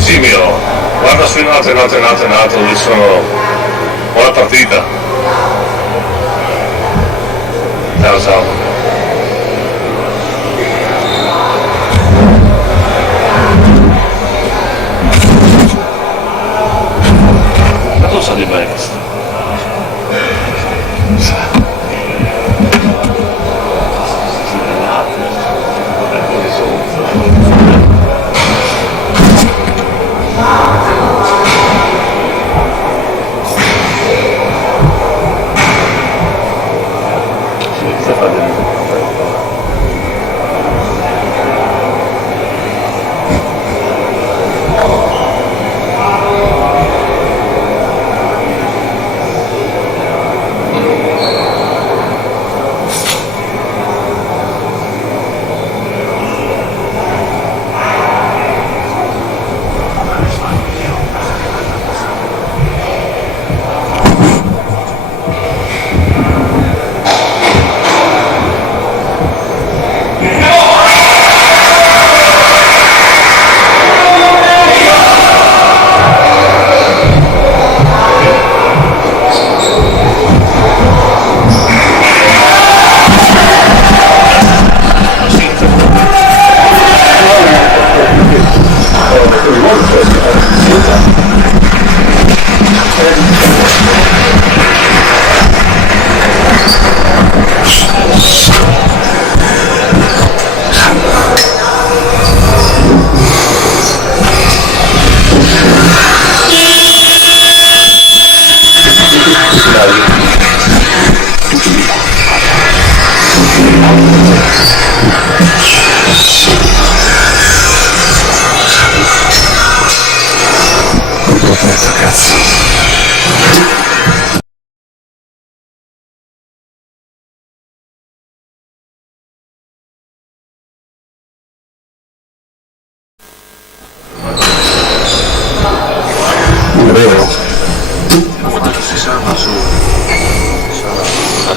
Simio, guarda su in alto, dove sono. Buona partita. Ciao ciao.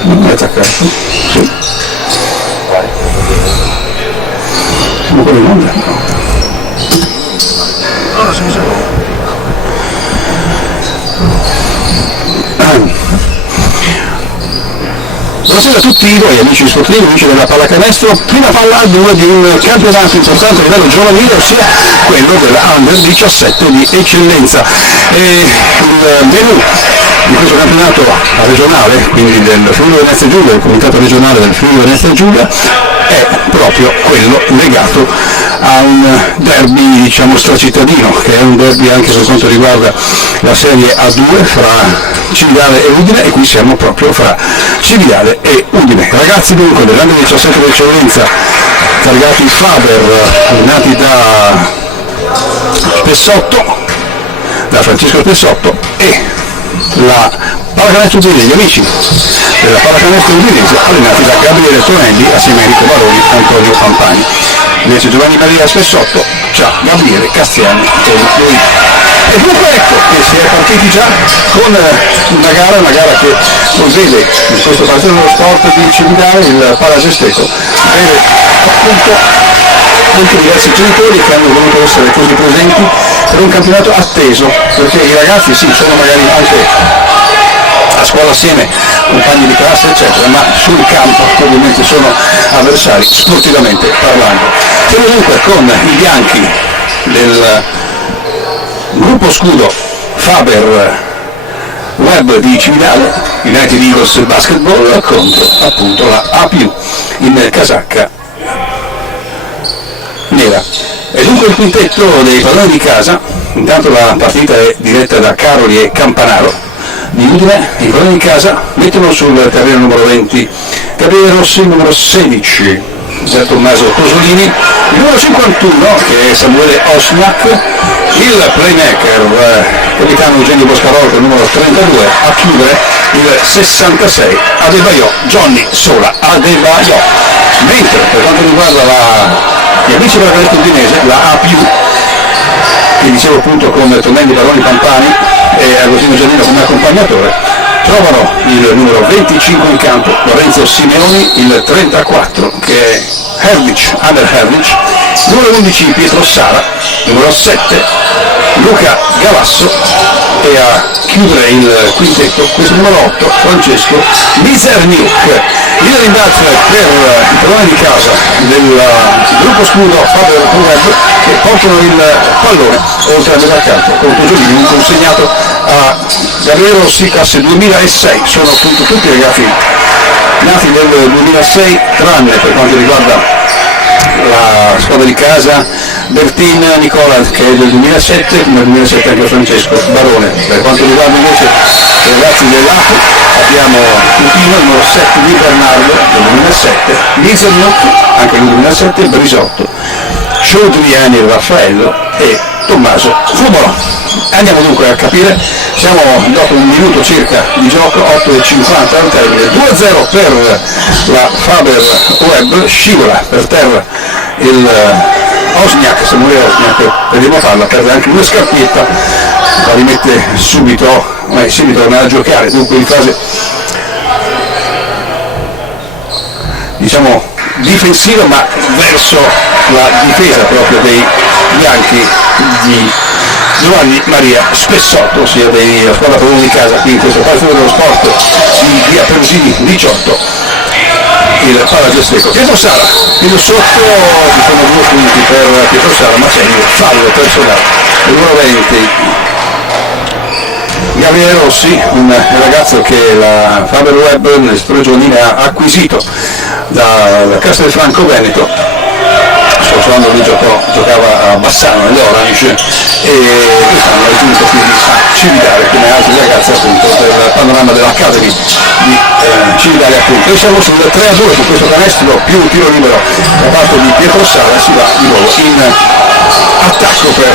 non è attaccato, sì. Siamo quelli in onda? No. Allora siamo sempre. Buonasera a tutti voi amici sportivi, amici della pallacanestro. Prima palla a 2 di un campionato importante a livello giovanile, ossia quello della Under 17 di eccellenza. E il menù di questo campionato regionale, quindi del Friuli Venezia Giulia, il comitato regionale del Friuli Venezia Giulia, è proprio quello legato a un derby, diciamo, stracittadino, che è un derby anche per quanto riguarda la serie A2 fra Cividale e Udine, e qui siamo proprio fra Cividale e Udine. Ragazzi dunque dell'Under 17 di eccellenza, targati Faber, nati da Spessotto, da Francesco Spessotto, e la pallacanestro udinese, gli amici della pallacanestro udinese allenati da Gabriele Tonelli assieme a Enrico Baroni e Antonio Campani. Invece Giovanni Maria Spessotto c'ha Gabriele Castiani e lui. E dunque ecco che si è partiti già con una gara che non vede in questo passaggio dello sport di Cividale il Palagesteco, vede appunto anche diversi genitori che hanno voluto essere così presenti per un campionato atteso, perché i ragazzi sì, sono magari anche a scuola assieme, compagni di classe eccetera, ma sul campo ovviamente sono avversari sportivamente parlando. Siamo dunque con i bianchi del gruppo scudo Faber Web di Cividale, United Eagles Basketball, contro appunto la A+, in casacca nera. E dunque il quintetto dei padroni di casa, intanto la partita è diretta da Caroli e Campanaro di Udine. I padroni di casa mettono sul terreno numero 20 Gabriele Rossi, numero 16 Tommaso Tosolini, il numero 51 che è Samuele Osniak, il playmaker capitano Eugenio Boscarolo, il numero 32, a chiudere il 66 Adebayo, Johnny Sola Adebayo. Mentre per quanto riguarda gli amici della Galetto Udinese, la A+, che dicevo appunto con Tonelli, Baroni, Pampani e Agostino Giannino come accompagnatore, trovano il numero 25 in campo Lorenzo Simeoni, il 34 che è Under Herlich, numero 11 Pietro Sara, numero 7 Luca Gavasso, e a chiudere il quintetto questo numero 8 Francesco Mizerniuk. Il ringrazio per i padroni di casa del gruppo scudo Faber Web che portano il pallone oltre a metà campo con Tosolini, un consegnato a Gabriele Rossi, classe 2006. Sono appunto tutti ragazzi nati nel 2006, tranne per quanto riguarda la squadra di casa Bertin Nicola che è del 2007, nel 2007 anche Francesco Barone. Per quanto riguarda invece i ragazzi dell'Apu abbiamo Tutino, il numero 7 di Bernardo del 2007, Lizernuk anche nel 2007, Brisotto, Ciodriani Raffaello e Tommaso Fubolo. Andiamo dunque a capire, siamo dopo un minuto circa di gioco, 8:50 al termine, 2-0 per la Faber Web, scivola per terra il Osniak, Samuele Osniak, vediamo farla, perde anche una scarpietta, la rimette subito, ma si ritorna a giocare, dunque in fase diciamo difensiva ma verso la difesa proprio dei bianchi di Giovanni Maria Spessotto, ossia della squadra padrona di casa qui in questo palazzo dello sport di via Perugini 18, il Palagesteco. Pietro Sala, più sotto ci sono 2 punti per Pietro Sala, ma c'è il fallo personale, il numero 20 Gabriele Rossi, un ragazzo che la Faber Web nelle sue giovanili ha acquisito da Castelfranco Veneto. Scorso anno lui giocava a Bassano nell'Orange e quest'anno è giunto quindi a Cividale come altri ragazzi appunto del panorama dell'Academy di Cividale appunto. Noi siamo sul 3-2 su questo canestro più tiro libero da parte di Pietro Sala, si va di nuovo in attacco per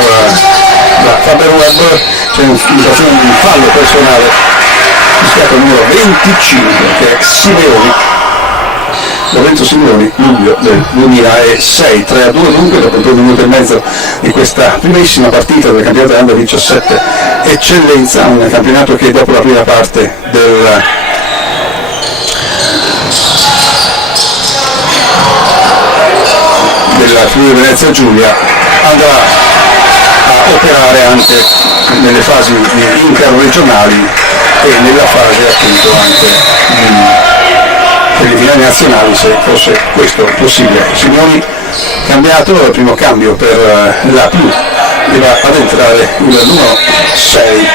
la Faber Web. C'è un fallo personale rischiato al numero 25 che è Simeoni, Lorenzo Simeoni, luglio del 2006, 3-2 dunque dopo 2 minuti e mezzo di questa primissima partita del campionato Under 17 eccellenza, un campionato che dopo la prima parte del del Friuli Venezia Giulia andrà a operare anche nelle fasi interregionali e nella fase appunto anche per le finali nazionali, se fosse questo possibile. Simoni cambiato, il primo cambio per la Più, e va ad entrare il numero 6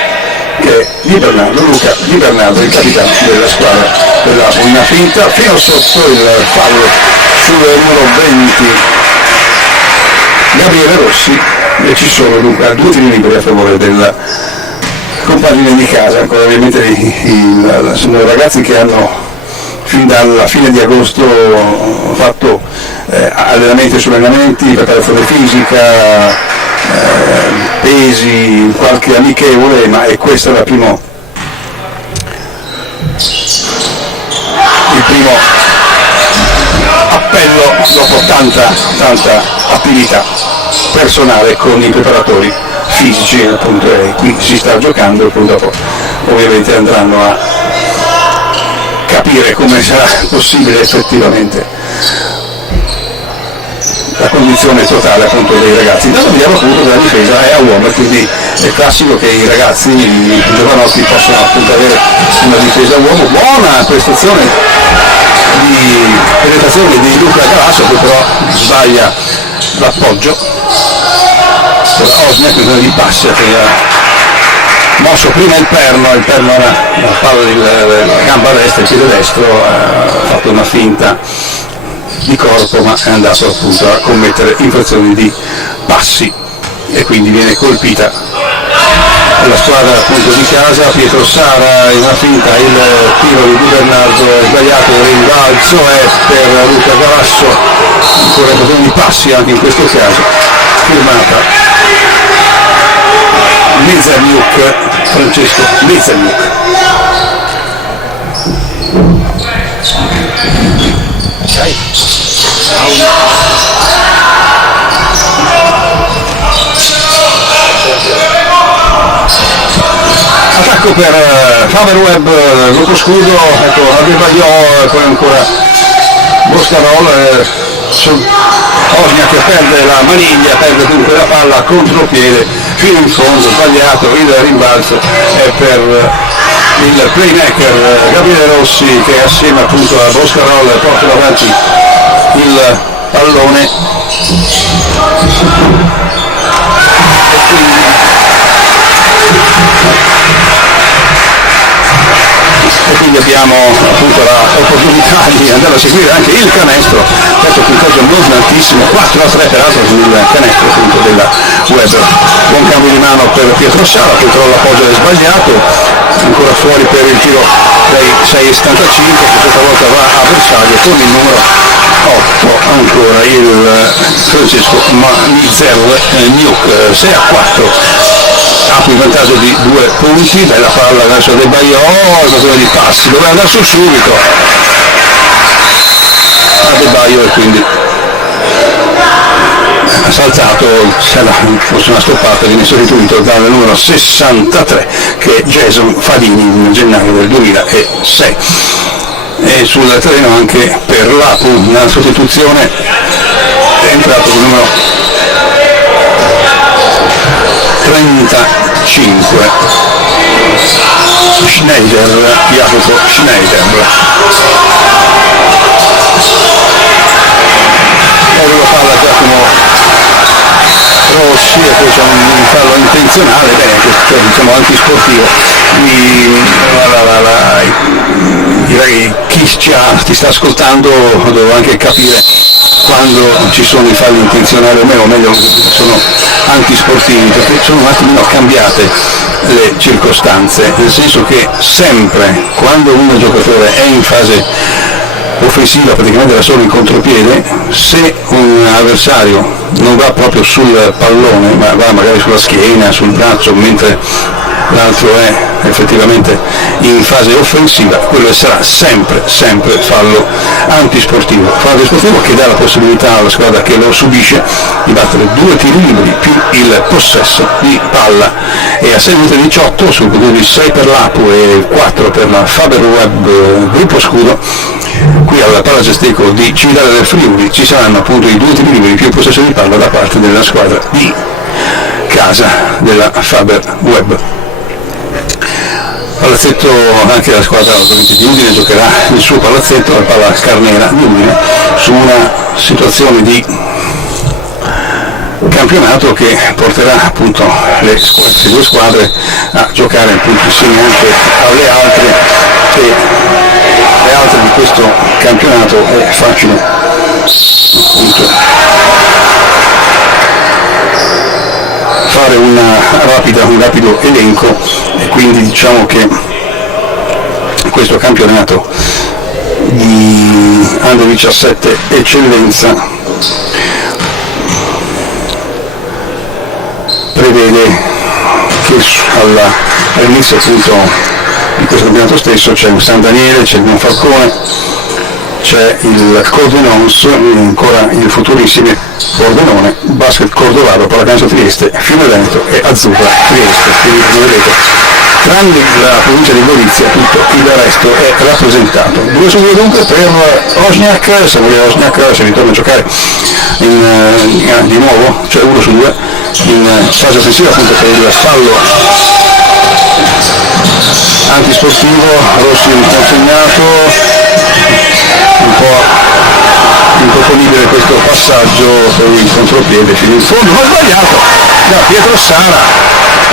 che è Di Bernardo, Luca Di Bernardo, il capitano della squadra della una finta fino sotto il fallo sul numero 20 Gabriele Rossi, e ci sono dunque 2 tiri liberi a favore del compagine di casa. Ancora ovviamente sono ragazzi che hanno fin dalla fine di agosto fatto allenamenti su allenamenti, preparazione fisica, pesi, qualche amichevole, ma è questo il primo appello dopo tanta attività personale con i preparatori fisici, appunto, e qui si sta giocando, poi dopo ovviamente andranno a capire come sarà possibile effettivamente la condizione totale appunto dei ragazzi. Intanto vediamo appunto che la difesa è a uomo, quindi è classico che i ragazzi, i giovanotti, possano appunto avere una difesa a uomo. Buona prestazione di penetrazione di Luca Galasso, che però sbaglia l'appoggio per Osnia, quindi di Passia che ha mosso prima il perno era la palla della gamba destra, il piede destro, ha fatto una finta di corpo, ma è andato appunto a commettere infrazioni di passi e quindi viene colpita la squadra appunto di casa. Pietro Sara in una finta, il tiro di Di Bernardo è sbagliato, il rimbalzo è per Luca Galasso, ancora infrazioni di passi anche in questo caso, firmata Mezzaniuk, Francesco Mezzaniuk. Attacco per Faberweb, Lupo Scudo, ecco Adebayor, poi ancora Boscarol, Osnia che perde la maniglia, perde dunque la palla a contropiede fino in fondo, sbagliato, il rimbalzo è per il playmaker Gabriele Rossi, che assieme appunto a Boscarol porta avanti il pallone e quindi abbiamo appunto l'opportunità di andare a seguire anche il canestro, questo punteggio non altissimo, 4-3 peraltro sul canestro appunto della Weber. Buon cambio di mano per Pietro Sala, poi l'appoggio è sbagliato, ancora fuori per il tiro dai 6,75, che questa volta va a bersaglio con il numero 8 ancora il Francesco Mizerniuk, 6-4. Apre il vantaggio di 2 punti, bella palla verso Adebayor, occasione di passi, doveva andare su subito Adebayor, e quindi ha saltato, forse una stoppata, viene sostituito dal numero 63 che è Jason Fadini in gennaio del 2006. E sul terreno anche per l'Apu la sostituzione è entrato il numero 35 Schneider, Jacopo Schneider. Poi la palla Giacomo Rossi, e poi c'è un fallo intenzionale, bene, questo diciamo antisportivo. Direi chi ti sta ascoltando deve anche capire quando ci sono i falli intenzionali o meno, o meglio sono antisportivi, perché sono un attimino cambiate le circostanze, nel senso che sempre quando un giocatore è in fase offensiva, praticamente da solo in contropiede, se un avversario non va proprio sul pallone ma va magari sulla schiena, sul braccio, mentre l'altro è effettivamente in fase offensiva, quello sarà sempre fallo antisportivo che dà la possibilità alla squadra che lo subisce di battere 2 tiri liberi più il possesso di palla, e a 6:18 sul punto di 6 per l'Apu e 4 per la Faber Web Gruppo Scudo, qui alla Palazesteco di Cividale del Friuli ci saranno appunto i 2 tiri liberi più il possesso di palla da parte della squadra di casa della Faber Web. Palazzetto anche la squadra ovviamente di Udine giocherà il suo palazzetto, la palla Carnera di Udine, su una situazione di campionato che porterà appunto queste due squadre a giocare appunto insieme anche alle altre, e le altre di questo campionato è facile appunto fare un rapido elenco, e quindi diciamo che questo campionato di Under 17 eccellenza prevede che all'inizio appunto di questo campionato stesso c'è un San Daniele, c'è il Monfalcone, c'è il Cordenons, ancora il futuro insieme Pordenone, Basket Cordovado, Pallacanestro Trieste, Fiume Veneto e Azzurra Trieste. Quindi come vedete, tranne la provincia di Gorizia, tutto il resto è rappresentato. 2-2 dunque per Osniak, se vuole Osniak si ritorna a giocare di nuovo, cioè 1-2 in fase offensiva appunto per il fallo antisportivo. Rossi un consegnato, un po' libero questo passaggio, poi il contropiede fino in fondo, ma sbagliato da Pietro Sara,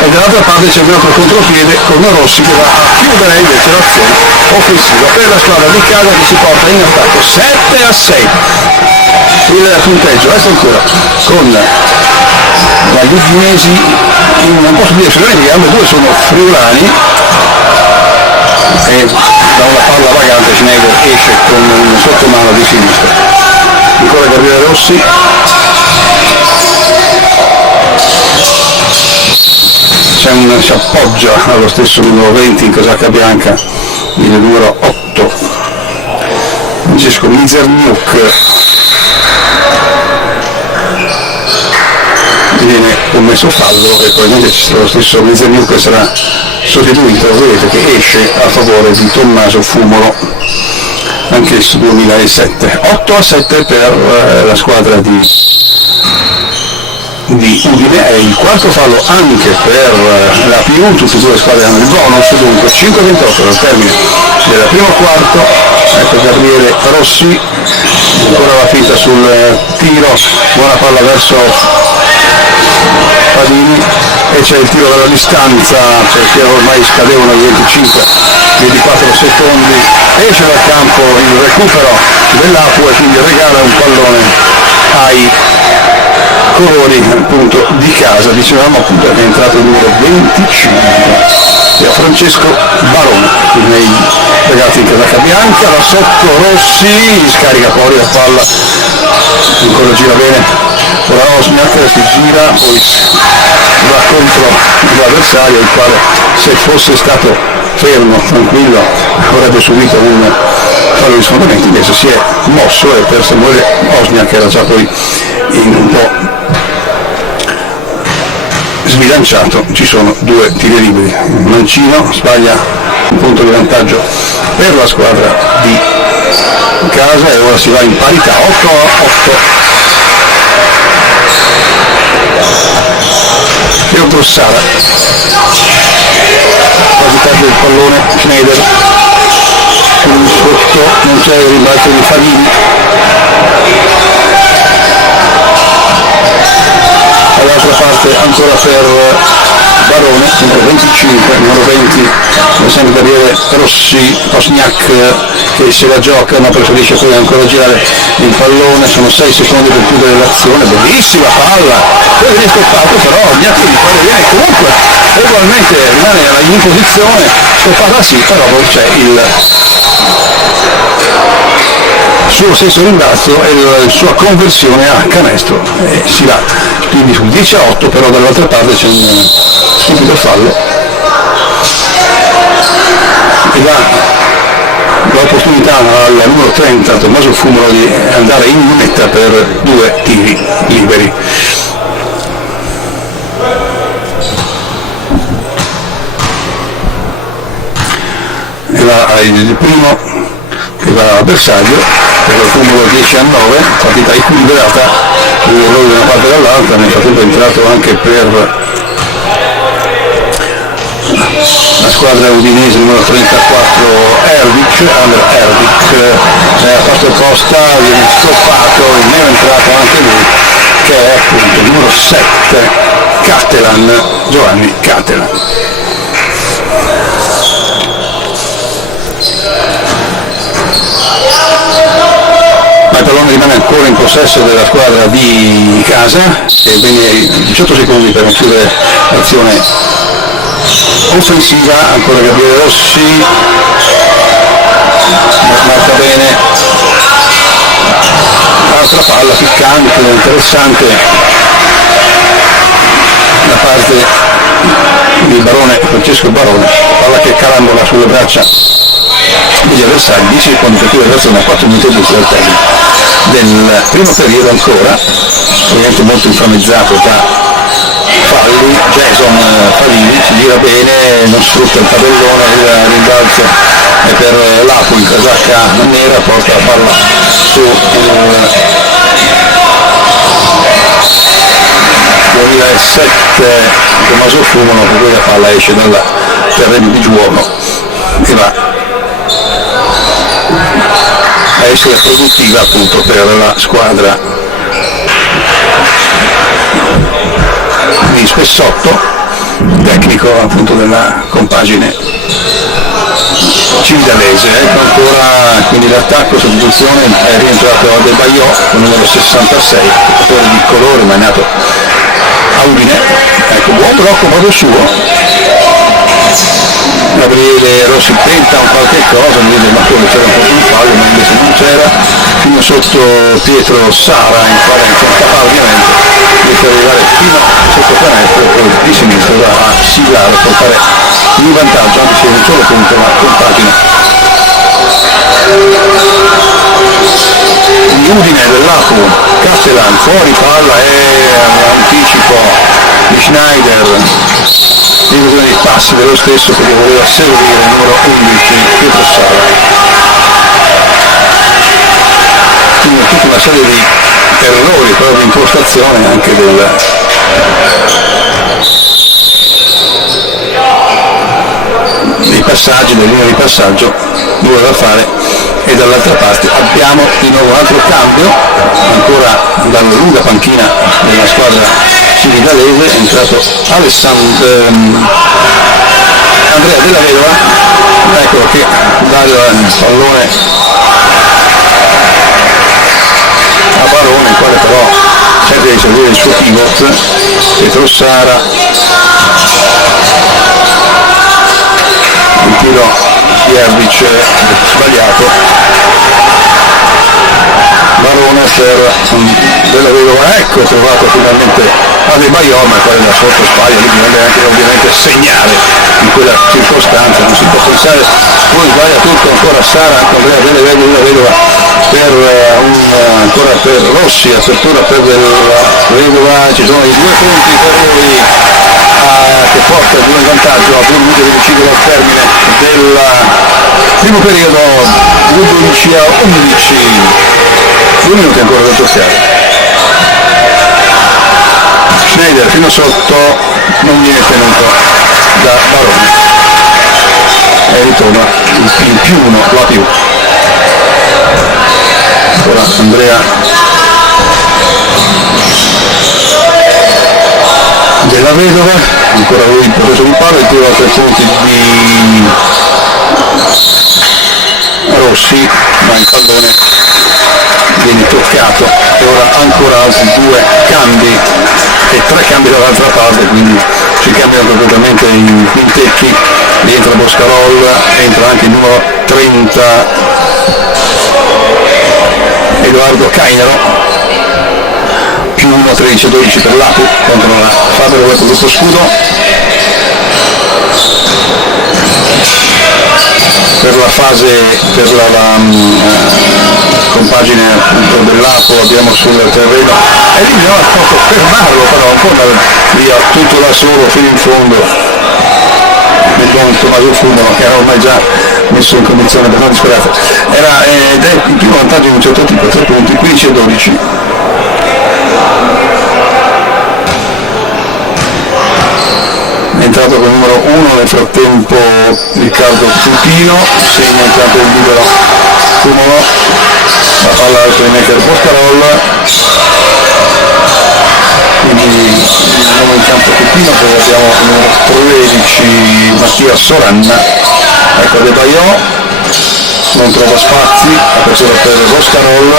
e dall'altra parte c'è un altro contropiede con Rossi che va a chiudere invece l'azione offensiva per la squadra di casa che si porta in attacco 7-6. Il punteggio resta ancora con gli udinesi, non posso dire friulani, le due sono friulani, e da una palla vagante Schneider esce con un sottomano di sinistra. Ancora Gabriele Rossi, si appoggia allo stesso numero 20 in casacca bianca, il numero 8 Francesco Mizerniuk. Viene commesso fallo e probabilmente lo stesso Mizerniuk sarà sostituito, vedete che esce a favore di Tommaso Fumolo, anch'esso 2007. 8-7 per la squadra di Udine, è il quarto fallo anche per la PU, tutte e due le squadre hanno il bonus, dunque 5-28 al termine del primo quarto. Ecco Gabriele Rossi, ancora la finta sul tiro, buona palla verso Padini, e c'è il tiro dalla distanza perché ormai scadevano i 24 secondi, esce dal campo il recupero dell'Apu e quindi regala un pallone ai colori appunto di casa. Dicevamo appunto che è entrato il numero 25 e a Francesco Barone, quindi i ragazzi in casacca bianca, da sotto Rossi scarica fuori la palla, ancora gira bene, ora Osniak si gira, poi va contro l'avversario, il quale se fosse stato fermo, tranquillo, avrebbe subito un fallo di sfondamento, invece si è mosso e per Samuele Osniak era già poi un po' sbilanciato. Ci sono 2 tiri liberi, Mancino sbaglia un punto di vantaggio per la squadra di casa e ora si va in parità 8-8. Pietro Sara, quasi perde il pallone Schneider, sotto non c'è il rimbalzo di Favini, dall'altra parte ancora per Barone, numero 25, numero 20, sempre Gabriele Rossi, Osniak che se la gioca ma preferisce poi ancora girare il pallone, sono 6 secondi per chiudere l'azione, bellissima palla, poi viene stoppato però Gnacchi di palla viene comunque ugualmente, rimane in posizione, stoppata sì, però poi c'è il suo stesso rimbalzo e la sua conversione a canestro e si va quindi sul 10-8, però dall'altra parte c'è un stupido fallo l'opportunità al numero 30 Tommaso Fumolo di andare in lunetta per 2 tiri liberi. E va il primo che va a bersaglio per il Fumolo 10-9, partita equilibrata, lui da una parte e dall'altra. Nel frattempo è entrato anche per la squadra udinese numero 34 Ander Ervik, ha fatto posta, viene stoppato e ne è entrato anche lui, che è appunto il numero 7 Catalan, Giovanni Catalan. Ma il pallone rimane ancora in possesso della squadra di casa e bene 18 secondi per chiudere l'azione offensiva. Ancora Gabriele Rossi, marca bene, altra palla piccante, interessante da parte di Barone, Francesco Barone, palla che calambola sulle braccia degli avversari. 10 secondi per chiudere l'azione, 4 minuti e 2 del termine del primo periodo ancora, ovviamente molto inframmezzato da falli. Jason Favini si gira bene, non sfrutta il tabellone, il rimbalzo è per Lapo in casacca nera, porta la palla su il 2007 Tommaso Fumolo, per cui la palla esce dal terreno di gioco e va a essere produttiva appunto per la squadra di Spessotto, tecnico appunto della compagine cividalese. Ecco ancora quindi l'attacco, sostituzione, è rientrato De Baio con numero 66, giocatore di colore ma è nato a Udine. Ecco, buon blocco proprio suo. Gabriele Rossi tenta un qualche cosa, mi dice ma come c'era un po' di fallo, ma invece non c'era, fino sotto Pietro Sara in quale incapava ovviamente, riesce ad arrivare fino sotto canestro e poi di sinistra va a siglare, portare in vantaggio, anche se è un solo punto ma compagine di Udine dell'Apu. Castellan fuori palla e anticipo di Schneider, divisione di passi dello stesso che voleva seguire il numero 11 Pietro Sala. Quindi tutta una serie di errori proprio di impostazione anche dei passaggi, delle linee di passaggio dove da fare. E dall'altra parte abbiamo di nuovo un altro cambio, ancora dalla lunga panchina della squadra cividalese, è entrato Andrea Della Vedova, ecco che dà il pallone a Barone, il quale però cerca di seguire il suo pivot, Pietro Sara, il tiro di Erbic sbagliato, Barone per Della Vedova, ecco trovato finalmente a De Baio, ma poi da sotto sbaglia, lì bisogna anche ovviamente segnare in quella circostanza, non si può pensare, poi sbaglia tutto ancora Sara, Andrea Della Vedova per ancora per Rossi, apertura per Della Vedova, ci sono i 2 punti per lui che porta il 2 in vantaggio a 2 minuti di decidere al termine del primo periodo, 12 a 11, 2 minuti ancora da giocare. Schneider fino sotto, non viene tenuto da Barone e ritorna in più 1, la più. Ora Andrea Della Vedova, ancora lui in possesso di palla, il tiro a 3 punti di Rossi, ma il pallone viene toccato e ora ancora altri 2 cambi e 3 cambi dall'altra parte, quindi si cambiano completamente i quintetti, rientra Boscarol, entra anche il numero 30 Edoardo Cainero, più 1 13-12 per l'Apu contro la Fabio con il gruppo scudo. per la fase, per la compagine appunto dell'Apo abbiamo sul terreno, e lì bisogna fermarlo però ancora via tutto da solo fino in fondo nel buon Tommaso Fumano, che era ormai già messo in condizione abbastanza disperata. Ed è il primo vantaggio di un certo tipo, 3 punti, 15-12. È entrato con il numero 1 nel frattempo Riccardo Pupino, segna intanto il libero Cumolo, la palla al playmaker Boscarol, quindi il nome in campo Pupino, poi abbiamo il numero 13 Mattia Soranna, ecco De Baio, non trova spazi, apertura per Boscarol,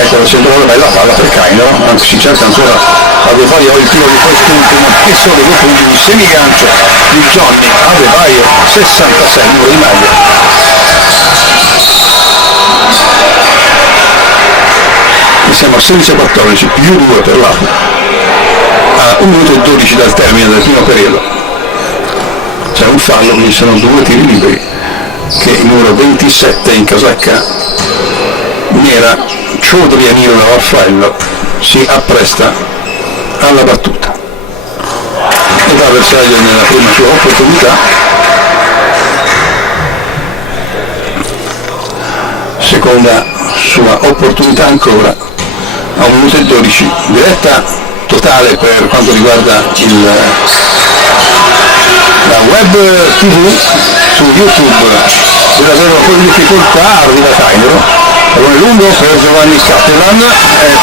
ecco la centrale, bella palla per Caino, anzi si cerca ancora a De Baio il tiro di quest'ultimo e solo 2 punti di semigancio di Johnny Adebayo, 66 numero di maglia. E siamo a 16-14, più 2 per l'Apo, a 1 minuto e 12 dal termine del primo periodo. C'è un fallo, quindi sono 2 tiri liberi che il numero 27 in casacca nera, Chaudhry Anilo da Raffaello, si appresta alla battuta e va avversario nella prima sua opportunità, seconda sua opportunità ancora a 1 minuto e 12, diretta totale per quanto riguarda la web tv su YouTube, deve avere un po' di difficoltà, arriva Cainero, pallone lungo per Giovanni Catalan,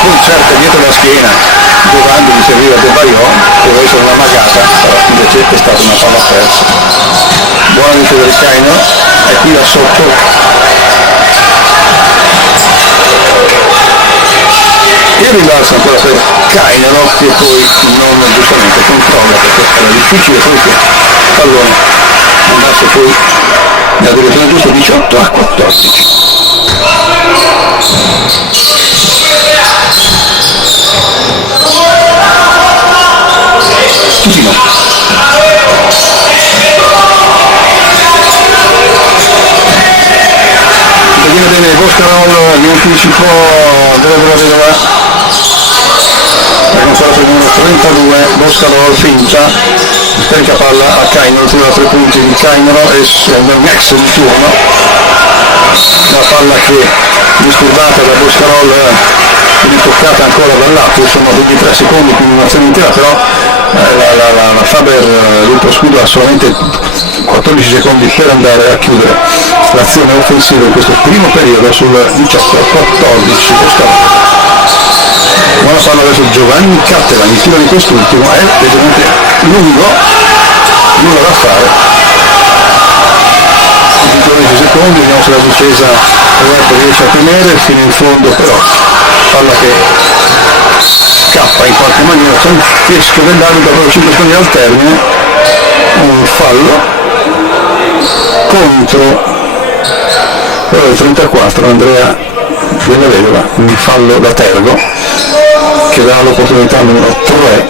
poi cerca dietro la schiena Giovanni di servire a De Baio, deve essere una magata, però invece è stata una palla persa. Buona difesa del Cainero, e qui da sotto e rimbalza ancora per Cainero, che poi non giustamente controlla, perché era difficile poi che il pallone andasse poi nella direzione giusta. 18-14. Tutino viene bene Boscarol, di anticipo della Vedova, ecco ancora per il numero 32, Boscarol finta, scarica palla a Cainero, tira da 3 punti di Cainero e Max di turno, la palla che disturbata da Boscarol viene toccata ancora dall'Apo, sono 23 secondi, quindi un'azione intera, però la Faber l'ultimo scudo ha solamente 14 secondi per andare a chiudere l'azione offensiva in questo primo periodo sul 18-14. Buona palla verso Giovanni Catalan, il tiro di quest'ultimo è leggermente lungo, nulla da fare. 15 secondi, vediamo se la difesa riesce a tenere fino in fondo, però palla che scappa in qualche maniera, c'è un fischio dell'arbitro proprio 5 secondi al termine, un fallo contro quello del 34 Andrea Della Vedova, un fallo da Tergo che dà l'opportunità al numero 3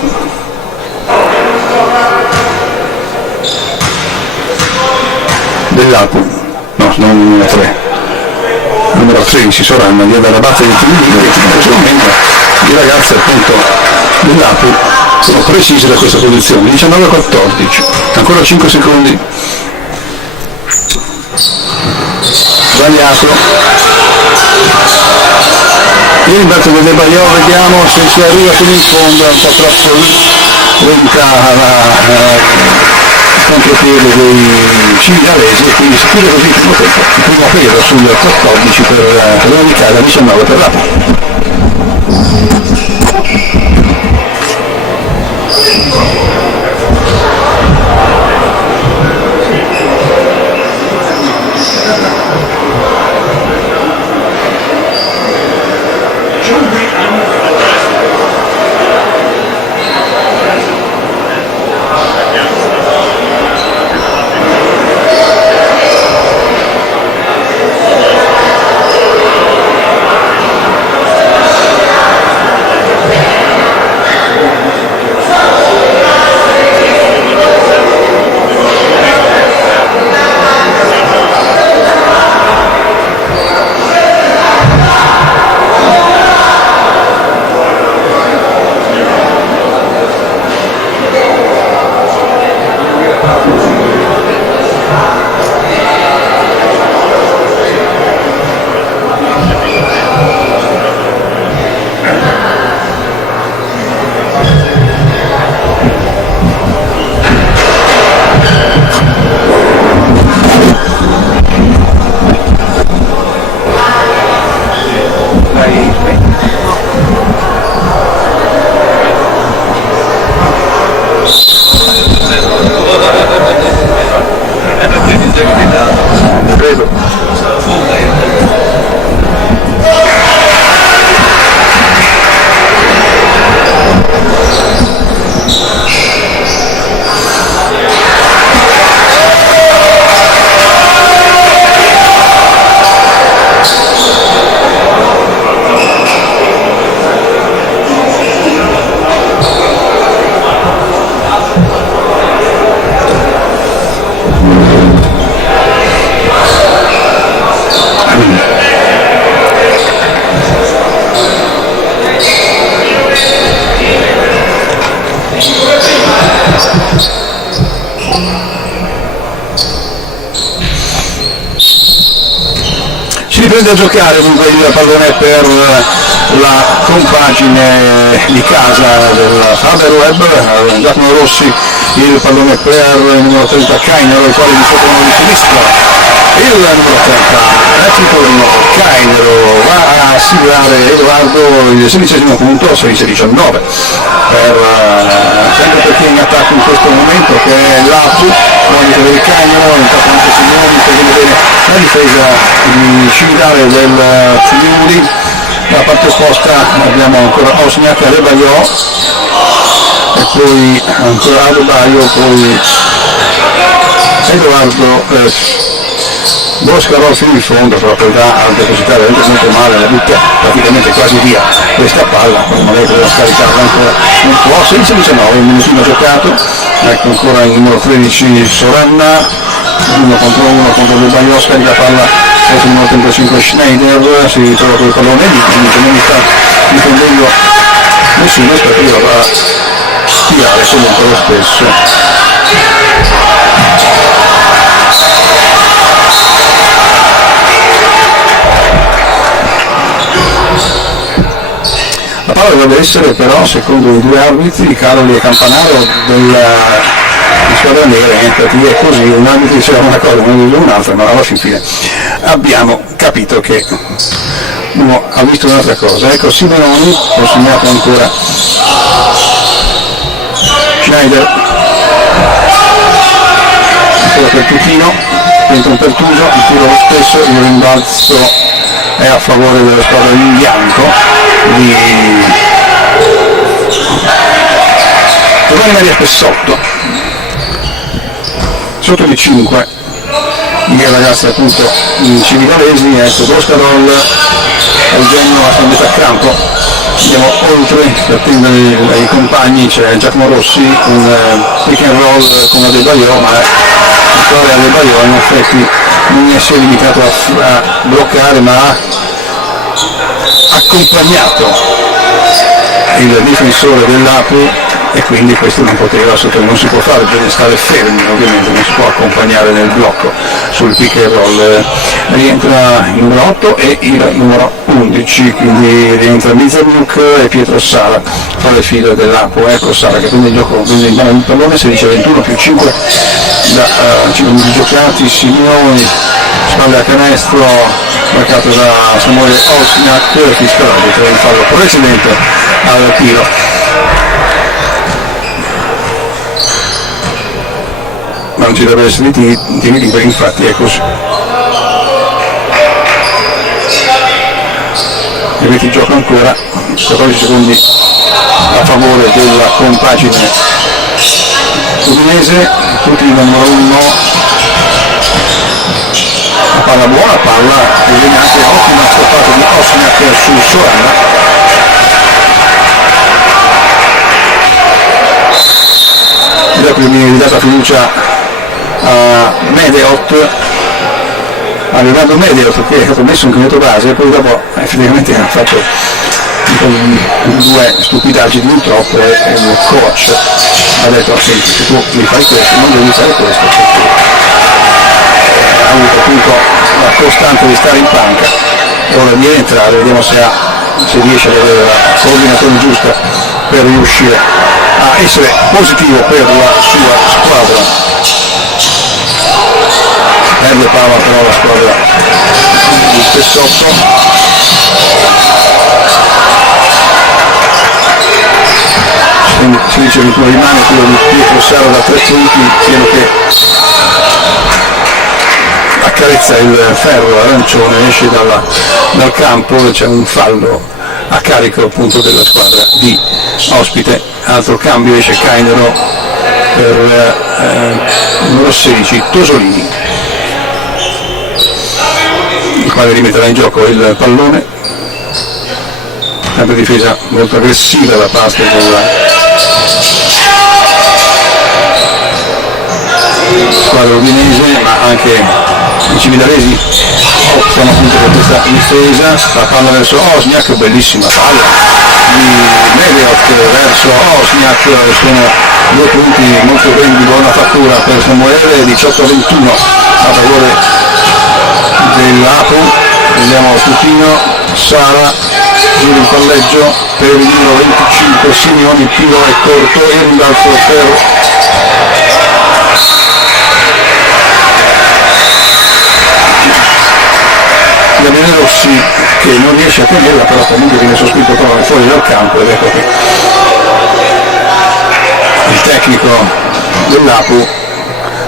dell'Apo, no, non il numero 3, il numero 13 Soranna di andare a battere i tiri liberi, e in questo momento i ragazzi appunto dell'Apo sono precisi da questa posizione. 19-14, ancora 5 secondi, sbagliato il rimbalzo del De Baio, vediamo se ci arriva fino in fondo, è un po' troppo lenta il contropiede dei civitalesi, e quindi si chiude così il primo periodo sul 14 per l'Unicada, 19 per l'Apo. da giocare dunque il pallone per la compagine di casa del Faberweb, Giacomo Rossi, il pallone per il numero 30 Cainero, il quale di sotto mano di sinistra. Il numero 30 Citorno Cainero va a siglare Edoardo il 16° punto, 16-19 per sempre perché in attacco in questo momento, che è l'Apu, buon per il Cainero, intanto anche Signori che viene bene la difesa di Cividale del Friuli. Dalla parte opposta abbiamo ancora Osniak, Adebayo e poi ancora Adebayo, poi Edoardo Boscaro fino in fondo, però poi va a depositare veramente molto male, la butta praticamente quasi via questa palla, poi magari poteva scaricarla ancora un po'. 16-19, un minutino giocato, ecco ancora il numero 13 Soranna, 1 contro Adebayo, scarica palla sul numero 35 Schneider, si ritrova quel pallone lì, quindi non mi sta difendendo nessuno, spero che lo va a tirare comunque lo stesso. La palla dovrebbe essere però, secondo i due arbitri, Caroli e Campanaro, della squadra nera, perché è così, un arbitro diceva una cosa, uno diceva un'altra, ma alla fine abbiamo capito che uno ha visto un'altra cosa. Ecco Simeoni, consegnato ancora Schneider, ancora per Tutino, dentro un Pertuso, il tiro lo stesso, il rimbalzo è a favore della squadra in bianco di Giovanni Maria Pessotto, sotto di 5 i ragazzi appunto cividalesi. Ecco Boscarol, Eugenio a metà campo, andiamo oltre per attendere i compagni, c'è Giacomo Rossi, un pick and roll con Adebayo, ma la storia Adebayo in effetti non si è limitato a bloccare, ma ha accompagnato il difensore dell'Apu e quindi questo non poteva, non si può fare, bisogna stare fermi, ovviamente non si può accompagnare nel blocco sul pick and roll. Rientra il numero 8 e il numero 11, quindi rientra Mizaruk e Pietro Sala fra le file dell'Apu. Ecco Sala che prende il gioco, prende in mano il pallone, 16-21 più 5 da 5 minuti giocati. Simeoni, spalle a canestro, marcato da Samuele Osniak, fischia l'arbitro, il fallo precedente al tiro. Ma non ci deve essere tiri liberi, infatti è così. Vedete il gioco ancora, 14 secondi a favore della compagine udinese, tutti il numero 1, la palla buona, palla e viene anche ottima stoppata di Osniak su Soranna. Dopo mi viene data fiducia a Medeot, a Leonardo Medeot, che è stato messo in candidato base e poi dopo effettivamente ha fatto due stupidaggini di troppo e il coach ha detto senti, se tu mi fai questo non devi fare questo, ha avuto appunto la costante di stare in panca e ora di rientrare, vediamo se riesce ad avere la coordinazione giusta per riuscire a essere positivo per la sua squadra. Perde palla però la squadra di Pessotto, quindi 16-21 rimane quello di Pietro Sala da 3 punti, quello che accarezza il ferro arancione, esce dal campo e c'è un fallo a carico appunto della squadra di ospite. Altro cambio, esce Cainero per numero 16 Tosolini, il quale rimetterà in gioco il pallone. Sempre difesa molto aggressiva da parte della squadra udinese, ma anche i cividalesi optano appunto per questa difesa. La palla verso Osniak, bellissima palla di Medeot verso Osniak, sono 2 punti molto bene di buona fattura per Samuele, 18-21 a favore dell'Apu. Andiamo a Tutino, Sara, giù il palleggio per il numero 25 Simeoni, il tiro è corto e rimbalzo per Gabriele Rossi, che non riesce a tenerla, però comunque viene sospinto fuori dal campo, ed ecco che il tecnico dell'Apu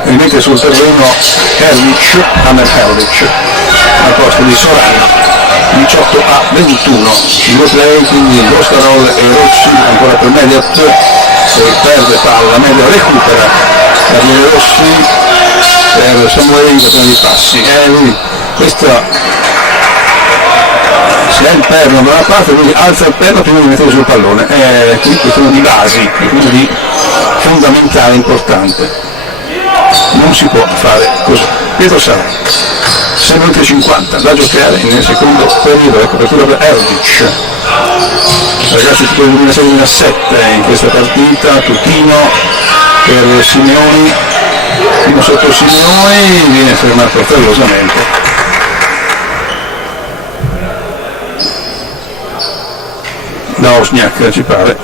rimette sul terreno Amer Herlic al posto di Sorana, 18-21, il replay, quindi Boscarol e Rossi ancora per Mediat, poi perde palla, Mediat recupera, Gabriele Rossi per Samueli che prende i passi, questa se è il perno da una parte, quindi alza il perno prima di mettere sul pallone, è qui questione di basi, quindi di fondamentale, importante, non si può fare così. Pietro Sara, 6 minuti e 50 da giocare nel secondo periodo, la copertura per Erdic, ragazzi tipo del 2006-2007 in questa partita, Tutino per Simeoni, primo sotto Simeoni, viene fermato orgogliosamente. Da Osniak ci pare,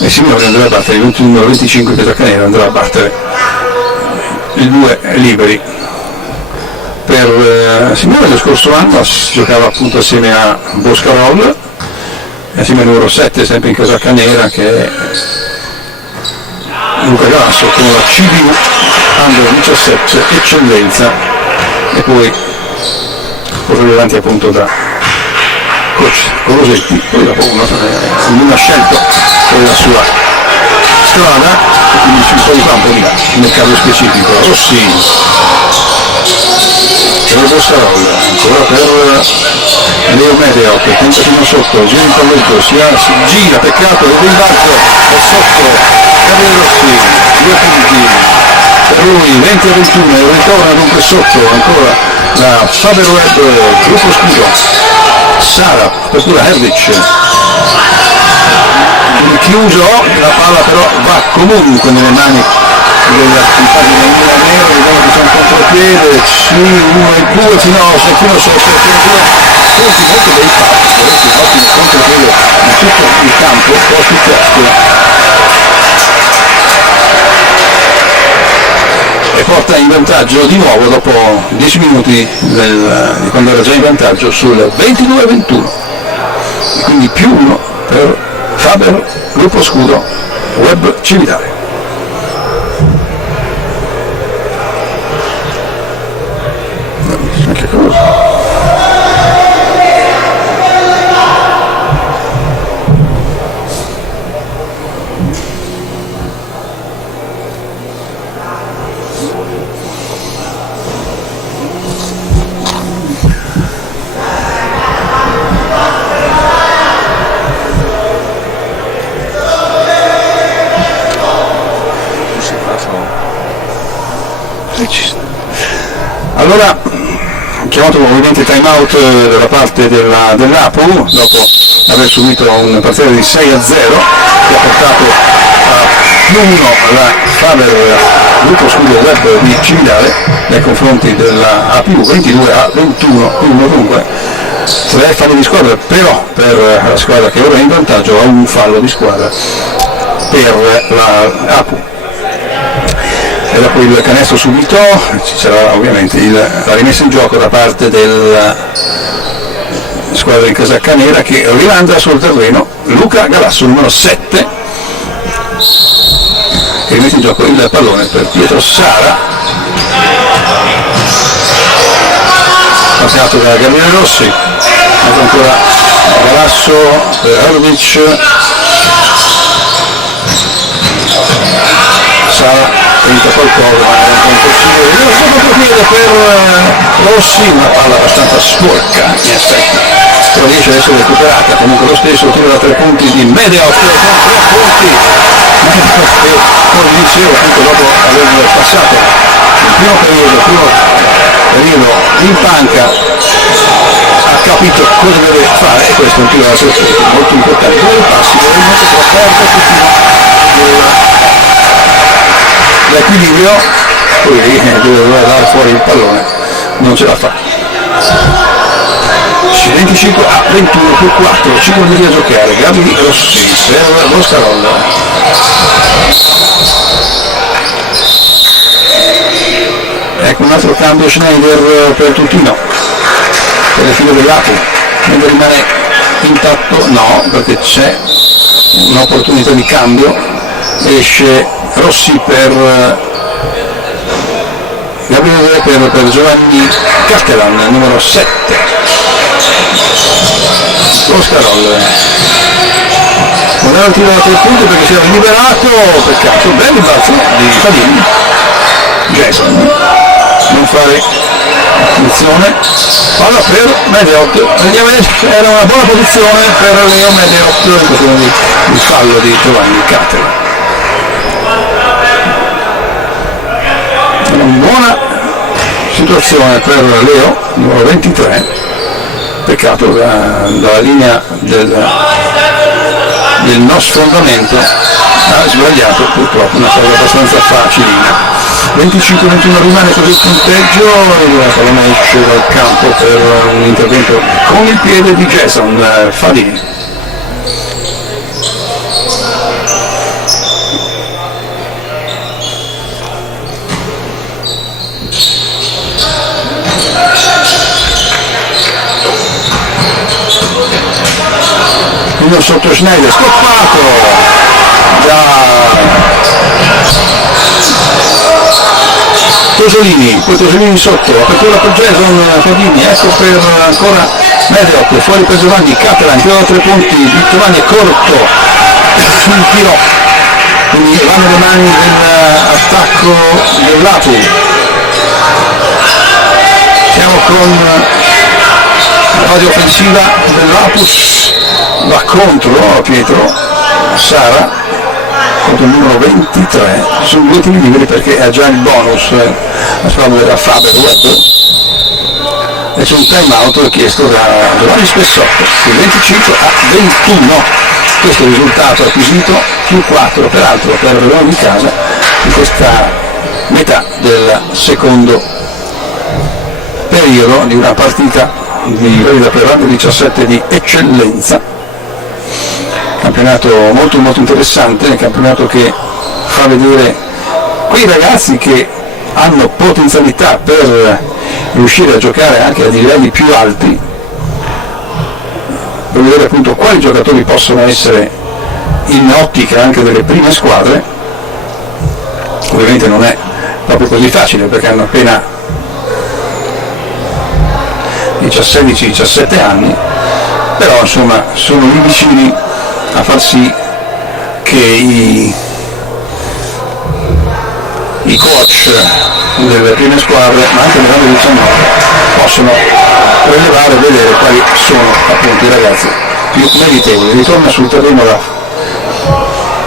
e Simeone andrà a battere il numero 25 Casacanera, andrà a battere il 2 liberi. Per Simeone lo scorso anno giocava appunto assieme a Boscarol, assieme al numero 7 sempre in Casacanera, che è Luca Galasso con la CBU Under 17 Eccellenza, e poi correre avanti appunto da coach Colosetti, poi dopo uno ha scelto la sua strada, e quindi ci poi fa un po' di là nel caso specifico. Rossi per Bossarol, ancora per Leo Medeo che tenta fino sotto, gira in palletto, si gira, peccato, il rimbalzo è sotto Gabriele Rossi, 2 punti per lui, 20-21, e ritorna dunque sotto ancora la Faber Web, gruppo scudo, Sara, apertura Herdic, chiuso, la palla però va comunque nelle mani del compagno del Milanero, vediamo che c'è un contropiede, sì, uno in due, fino sotto, molti bei passi, ottimo contropiede in tutto il campo, posto piuttosto, e porta in vantaggio di nuovo dopo 10 minuti di quando era già in vantaggio sul 22-21, quindi +1 per Faber, gruppo scudo, Web Cividale. Che cosa? Allora, chiamato ovviamente time out da parte dell'Apu, dopo aver subito un parziale di 6-0, che ha portato a +1 la Faber, gruppo scudo Web di Cividale, nei confronti della APU, 22-21, quindi dunque 3 falli di squadra, però per la squadra che ora è in vantaggio ha un fallo di squadra per la APU. E dopo il canestro subito ci sarà ovviamente la rimessa in gioco da parte della squadra di Casacanera, che rimanda sul terreno Luca Galasso, numero 7, che rimette in gioco il pallone per Pietro Sara, passato da Gabriele Rossi, ancora Galasso per Herdic, Sara tenta qualcosa ma è impossibile, il contropiede per Rossi, una palla abbastanza sporca in effetti, però riesce ad essere recuperata, comunque lo stesso tiro da 3 punti di Medeoff con 3 punti, Medeoff che, come vi dicevo, appunto dopo aver passato il primo periodo in panca ha capito cosa deve fare, e questo è un tiro da 3 punti molto importante, due passi, probabilmente troppo forte l'equilibrio, poi lì deve dare fuori il pallone, non ce la fa. 25 a 21 più 4, 5 minuti a giocare, Gabi Rossi per Boscarolla. Ecco un altro cambio Schneider per Tutino, per le file del lato, mentre rimane intatto, no, perché c'è un'opportunità di cambio, esce Rossi per Gabriele per Giovanni Castellan, numero 7. Boscarolla non era il tiro da 3 punti perché si era liberato, peccato, bel rimbalzo di Fadini. Jason non fare attenzione, palla per Mediot, vediamo, era una buona posizione per Leo Mediot in questione di fallo di Giovanni Castellan. Una buona situazione per Leo, numero 23, peccato dalla linea del no sfondamento ha sbagliato purtroppo, una cosa abbastanza facilina. 25-21 rimane così il punteggio, la pallone esce dal campo per un intervento con il piede di Jason Fadini. Uno sotto Schneider, stoppato da Tosolini, poi Tosolini sotto, apertura per Jason Fadini, ecco per ancora Mediot, fuori per Giovanni Castellan, tiro da 3 punti di Giovanni è corto, il tiro, quindi vanno le mani dell'attacco del lato. Siamo con la fase offensiva dell'Apus, va contro Pietro Sara contro il numero 23, sono 2 tiri liberi perché ha già il bonus la squadra della Faber Web e c'è un time out chiesto da Giovanni Spessotto, il 25 a 21, questo è il risultato acquisito, più 4 peraltro per il Leone di casa in questa metà del secondo periodo di una partita di valida per l'anno 17 di eccellenza. Campionato molto molto interessante, un campionato che fa vedere quei ragazzi che hanno potenzialità per riuscire a giocare anche a livelli più alti, per vedere appunto quali giocatori possono essere in ottica anche delle prime squadre. Ovviamente non è proprio così facile perché hanno appena 16-17 anni, però insomma sono lì vicini a far sì che i coach delle prime squadre, ma anche nelle 19, possono prelevare e vedere quali sono appunto i ragazzi più meritevoli. Ritorna sul terreno da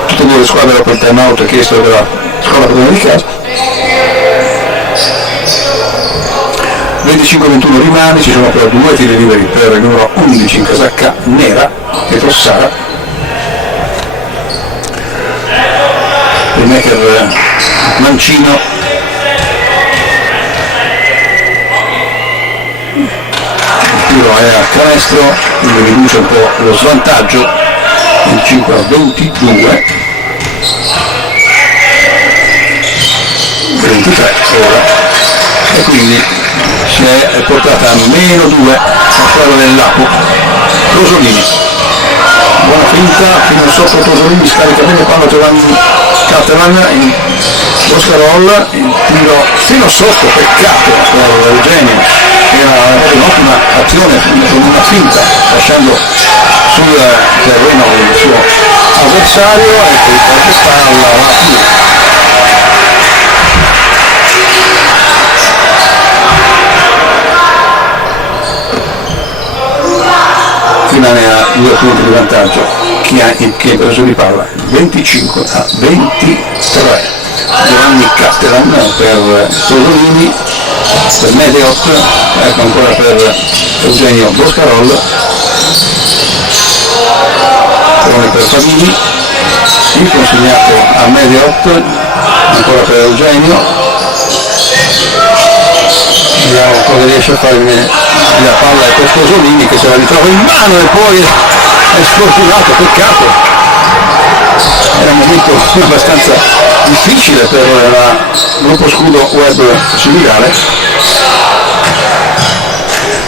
tutte e 2 le squadre dopo il time out chiesto dalla scuola padrona di casa. 25-21 rimane, ci sono però 2 tiri liberi per il numero 11 in casacca nera, Pietro Sara. Playmaker mancino, il tiro è a canestro, quindi riduce un po' lo svantaggio, 25 a 22, 23 ora, e quindi si è portata a -2 la squadra del Lapo. Tosolini, buona finta, fino sotto Tosolini, scarica bene palla Giovanni Castellan in Boscarolla, il tiro fino sotto, peccato per Eugenio, era un'ottima azione con una finta, lasciando sul terreno il suo avversario e poi qualche palla va più. Rimane a 2 punti di vantaggio chi ha preso di palla, 25 a 23. Giovanni Castellan per Tosolini, per Mediot, ecco ancora per Eugenio Boscarolla, poi per Fadini, il consegnato a Mediot, ancora per Eugenio, vediamo cosa riesce a fare. La palla è per Cosolini che se la ritrova in mano e poi è sfortunato, peccato. Era un momento abbastanza difficile per il gruppo scudo web Cividale.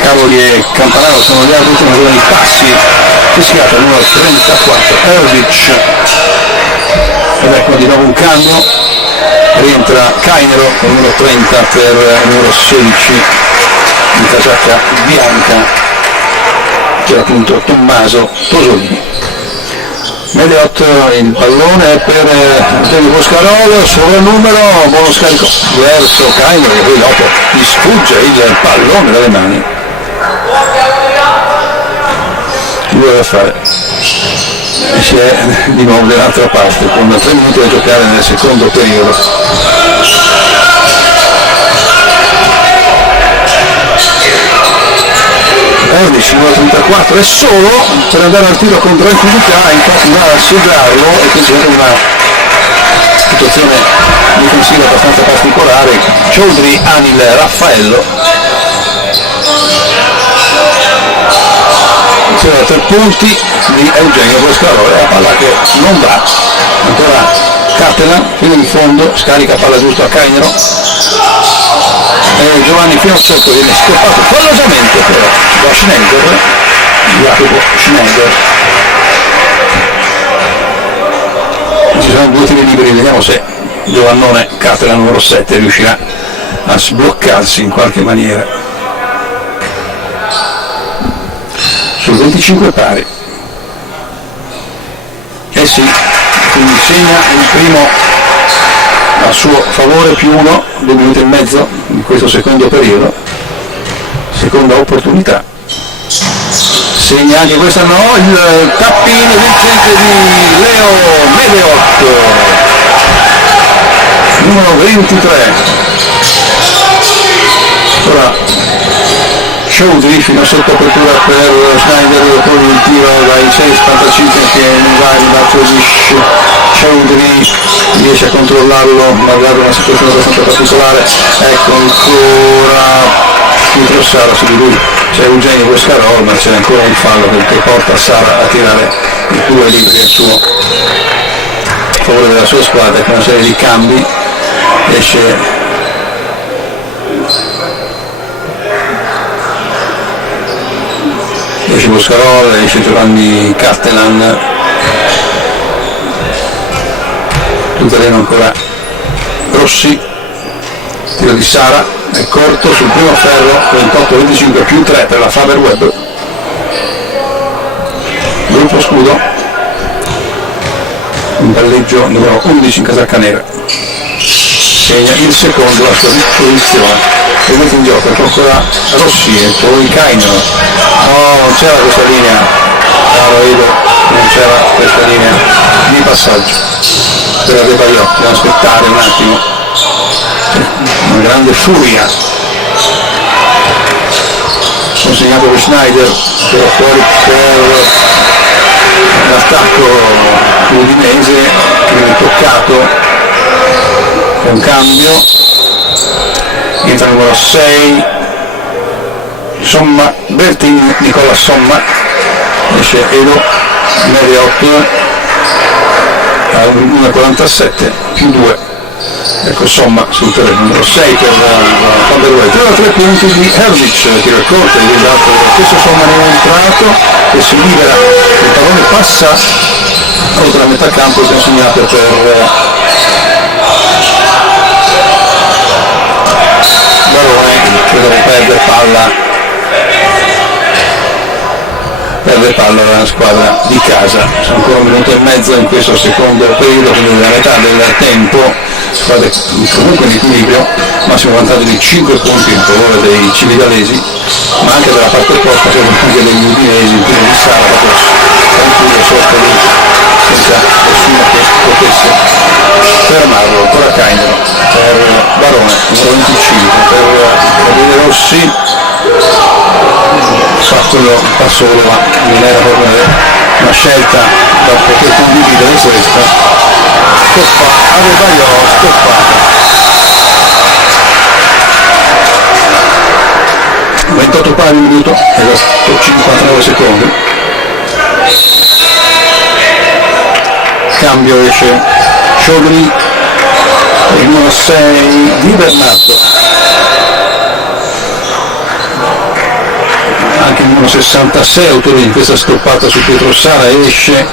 Caroli e Campanaro sono gli arbitri, ma sono i passi fischiata al numero 34 Erdic, ed ecco di nuovo un cambio, rientra Cainero con il numero 30 per il numero 16 in casacca bianca, che è appunto Tommaso Tosolini. Mediot, il pallone è per Eugenio Boscarolo, sovrannumero, buono scarico verso Cainero e poi dopo gli sfugge il pallone dalle mani. Che doveva fare? E si è di nuovo dall'altra parte con 3 minuti da giocare nel secondo periodo. Erdic, numero 34, è solo per andare al tiro con tranquillità, infatti va a segarlo e qui c'è una situazione difensiva abbastanza particolare. Ciodri, Anil, Raffaello. C'era 3 punti di Eugenio Boscarolo, la palla che non va, ancora Catalan fino in fondo, scarica palla giusto a Cainero e Giovanni Finozzotto viene stoppato fallosamente però da Schneider, Jacopo Schneider. Ci sono 2 tiri liberi, vediamo se Giovannone Catalan numero 7 riuscirà a sbloccarsi in qualche maniera. Sul 25 pari. Sì, quindi segna il primo a suo favore, +1, 2 minuti e mezzo in questo secondo periodo, seconda opportunità. Segna anche questa no, il tappino vincente di Leo Mediot, numero 23. Ora Ciodri fino a sotto apertura per Schneider, poi il tiro dai 6,75 che non va in basso di Ciodri, riesce a controllarlo, magari una situazione abbastanza particolare. Ecco ancora Pietro Sara su di lui, c'è Eugenio Boscarolo, ma c'è ancora un fallo che porta Sara a tirare i 2 libri a suo favore della sua squadra, con una serie di cambi. Esce Boscarolo, esce Giovanni Catalan, sul terreno ancora Rossi, tiro di Sara, è corto sul primo ferro, 28-25 +3 per la Faber Web. Gruppo scudo, un palleggio numero 11 in casacca nera, segna il secondo, la sua disposizione. E mette in gioco ancora Rossi e poi Cainero. No, non c'era questa linea, caro Edo, non c'era questa linea di passaggio per De Baio, dobbiamo aspettare un attimo, una grande furia. Consegnato per Schneider, però fuori per l'attacco udinese, che viene toccato con cambio. Entra il numero 6 Somma, Bertin Nicola Somma, esce Edo Mediot a 1,47 +2. Ecco Somma sul terreno, numero 6 per la Faber. 3 punti di Erdic, tiro corto, il risultato dello stesso Somma ne è entrato e si libera, il pallone passa oltre la metà campo e consegnato per Barone, credo che perde palla la squadra di casa. C'è ancora 1 minuto e mezzo in questo secondo periodo, quindi la metà del tempo, squadre comunque in equilibrio, massimo vantaggio di 5 punti in favore dei cividalesi, ma anche dalla parte opposta c'è anche degli udinesi, il tiro di Sara tranquillo sotto lì, senza nessuno che potesse fermarlo. Ancora Cainero per Barone, numero 25 per Gabriele Rossi, fatto il passo ma non era proprio una scelta da poter condividere questa, stoppa Adebayo, stoppata. 28 pari un minuto e 59 secondi. Cambio esce Sciogli e il numero 6 di Bernardo. Anche il numero 66 autore di questa stoppata su Pietro Sara esce,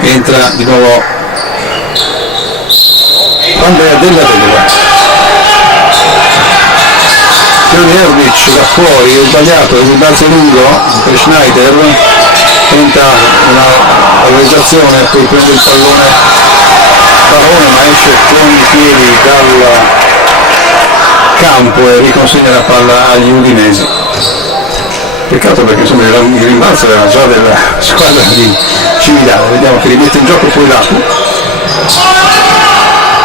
entra di nuovo Andrea Della Vedova. Erdic da fuori, è sbagliato, il rimbalzo lungo per Schneider, tenta una realizzazione, poi prende il pallone Barone ma esce con i piedi dal campo e riconsegna la palla agli udinesi. Peccato perché insomma il rimbalzo era già della squadra di Cividale. Vediamo che rimette in gioco poi Lapu,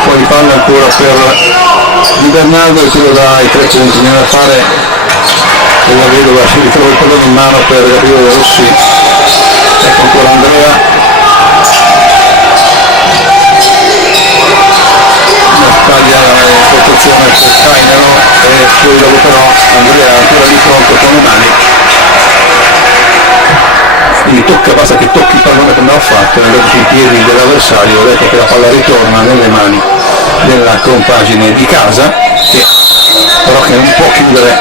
poi palla ancora per Di Bernardo e tiro dai 3 punti, viene da fare Della Vedova, si ritrova il pallone in mano per Gabriele Rossi. Ecco ancora Andrea, una taglia in protezione per Tainero e poi dopo però Andrea ancora di fronte con le mani, quindi basta che tocchi il pallone come ha fatto, è andato sui piedi dell'avversario, ecco che la palla ritorna nelle mani della compagine di casa, che però che non può chiudere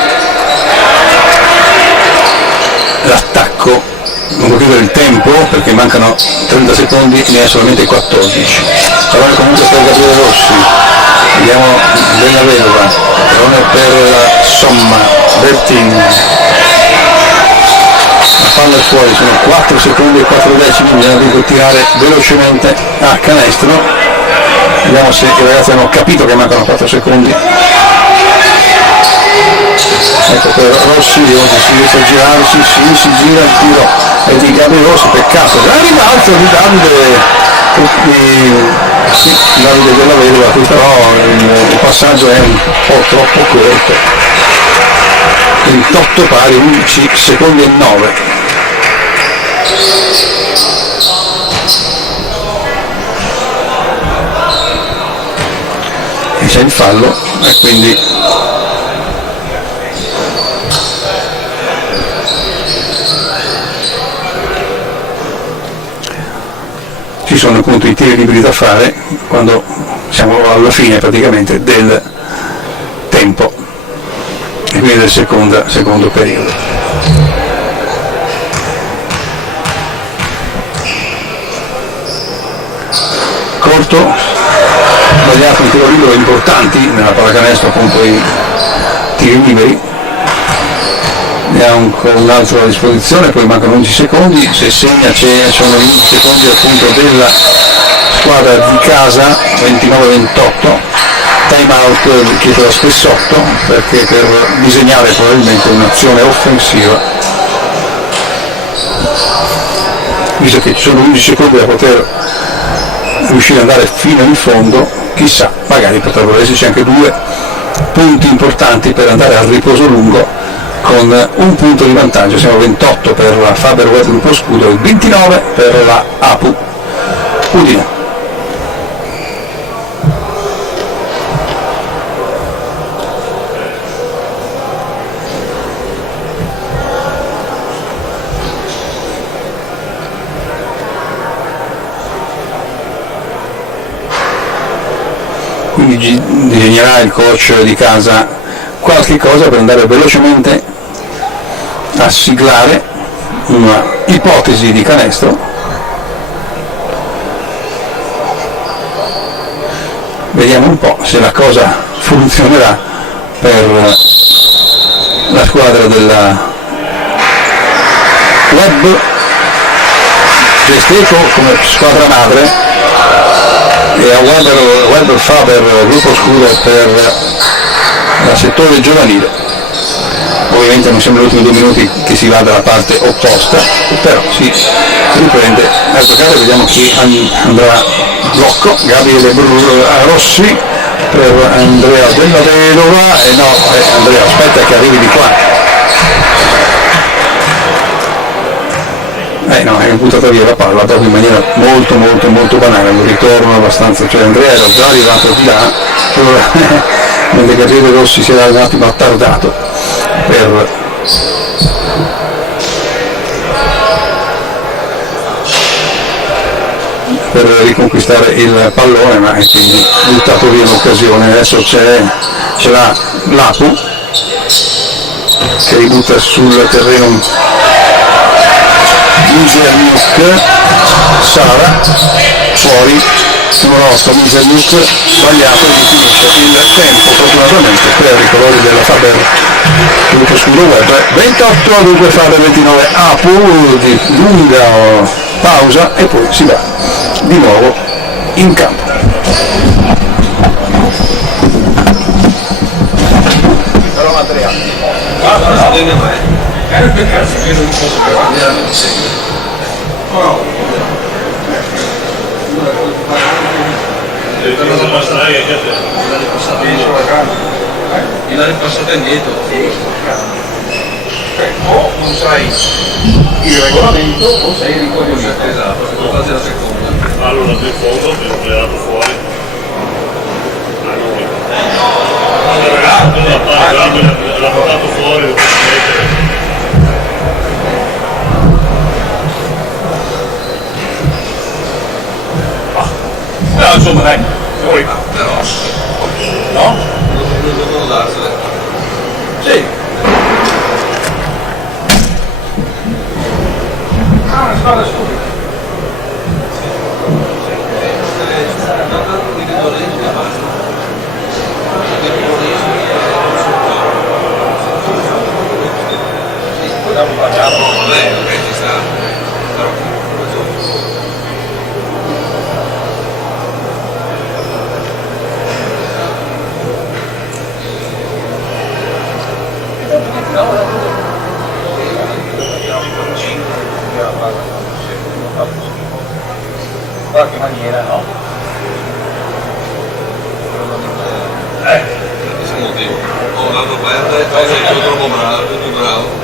l'attacco, non può chiudere il tempo perché mancano 30 secondi, ne ha solamente 14. Pallone comunque per Gabriele Rossi, vediamo Della Vedova, pallone per la Somma, Bertin, la palla è fuori, sono 4 secondi e 4 decimi, bisogna tirare velocemente a canestro. Vediamo se i ragazzi hanno capito che mancano 4 secondi. Ecco per Rossi, oggi si riesce a girarsi, si gira, il tiro è di Gabriele Rossi, peccato, gran rimbalzo di Davide Della Vedova, qui però il passaggio è un po' troppo corto. 28 pari, 11 secondi e 9. E c'è il fallo e quindi ci sono appunto i tiri liberi da fare quando siamo alla fine praticamente del tempo e quindi del secondo periodo. Corto, sbagliato un tiro libero importanti nella pallacanestro, appunto i tiri liberi, ne ha un altro a disposizione, poi mancano 11 secondi, se segna sono 11 secondi appunto della squadra di casa, 29-28, time out chiesto da Spessotto perché per disegnare probabilmente un'azione offensiva, visto che ci sono 11 secondi da poter riuscire ad andare fino in fondo, chissà, magari potrebbero esserci anche 2 punti importanti per andare al riposo lungo con un punto di vantaggio. Siamo 28 per la Faber Web Gruppo Scudo e 29 per la APU Udine. Quindi disegnerà il coach di casa qualche cosa per andare velocemente a siglare una ipotesi di canestro. Vediamo un po' se la cosa funzionerà per la squadra della Web Gesteco come squadra madre e a Weber Faber Gruppo Scudo per il settore giovanile. Ovviamente non siamo negli ultimi 2 minuti che si va dalla parte opposta, però si riprende a giocare. Vediamo chi andrà blocco, Gabriele Rossi per Andrea Della Vedova, e no, Andrea aspetta che arrivi di qua. No, è buttata via la palla proprio in maniera molto banale, un ritorno abbastanza, cioè Andrea era già arrivato di là, mentre Gabriele Rossi si era un attimo attardato per per riconquistare il pallone, ma è quindi buttato via l'occasione. Adesso c'è l'Apu che ributta sul terreno Miserniuk, Sara, fuori, numero 8, Miserniuk, sbagliato, e finisce il tempo fortunatamente per i colori della Faber Gruppo Scudo Web. 28 dunque Faber 29, Apu di lunga pausa e poi si va di nuovo in campo. Però Andrea, l'ha ripassato indietro. o non sai il regolamento o sei ricoglionito. Esatto, se tu fai la seconda. Allora del fondo mi ho tirato fuori. L'ha portato fuori. Però insomma dai, fuori. Però, No? non devono darsene. Sì. Ah, una squadra stupida. Vabbè, ok, ci sta. Però, Qualche maniera, no? questo è il motivo. Oh, l'altro perde, poi sei tu troppo bravo, tu più bravo.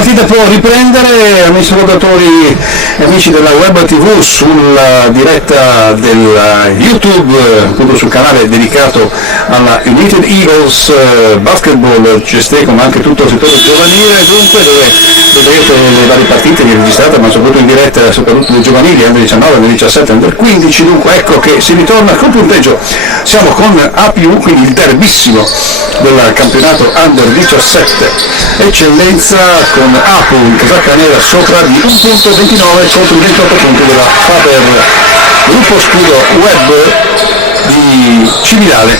partita può riprendere, amici ascoltatori e amici della Web TV, sulla diretta del YouTube, appunto sul canale dedicato alla United Eagles Basketball Cestè, ma anche tutto il settore giovanile, dunque dove vedrete le varie partite registrate, ma soprattutto in diretta, soprattutto dei giovanili, under 19, under 17, under 15, dunque ecco che si ritorna col punteggio. Siamo con A+, quindi il derbissimo del campionato under 17, eccellenza con Apu in casacca nera sopra di 1.29 contro i 28 punti della Faber gruppo scudo Web di Cividale,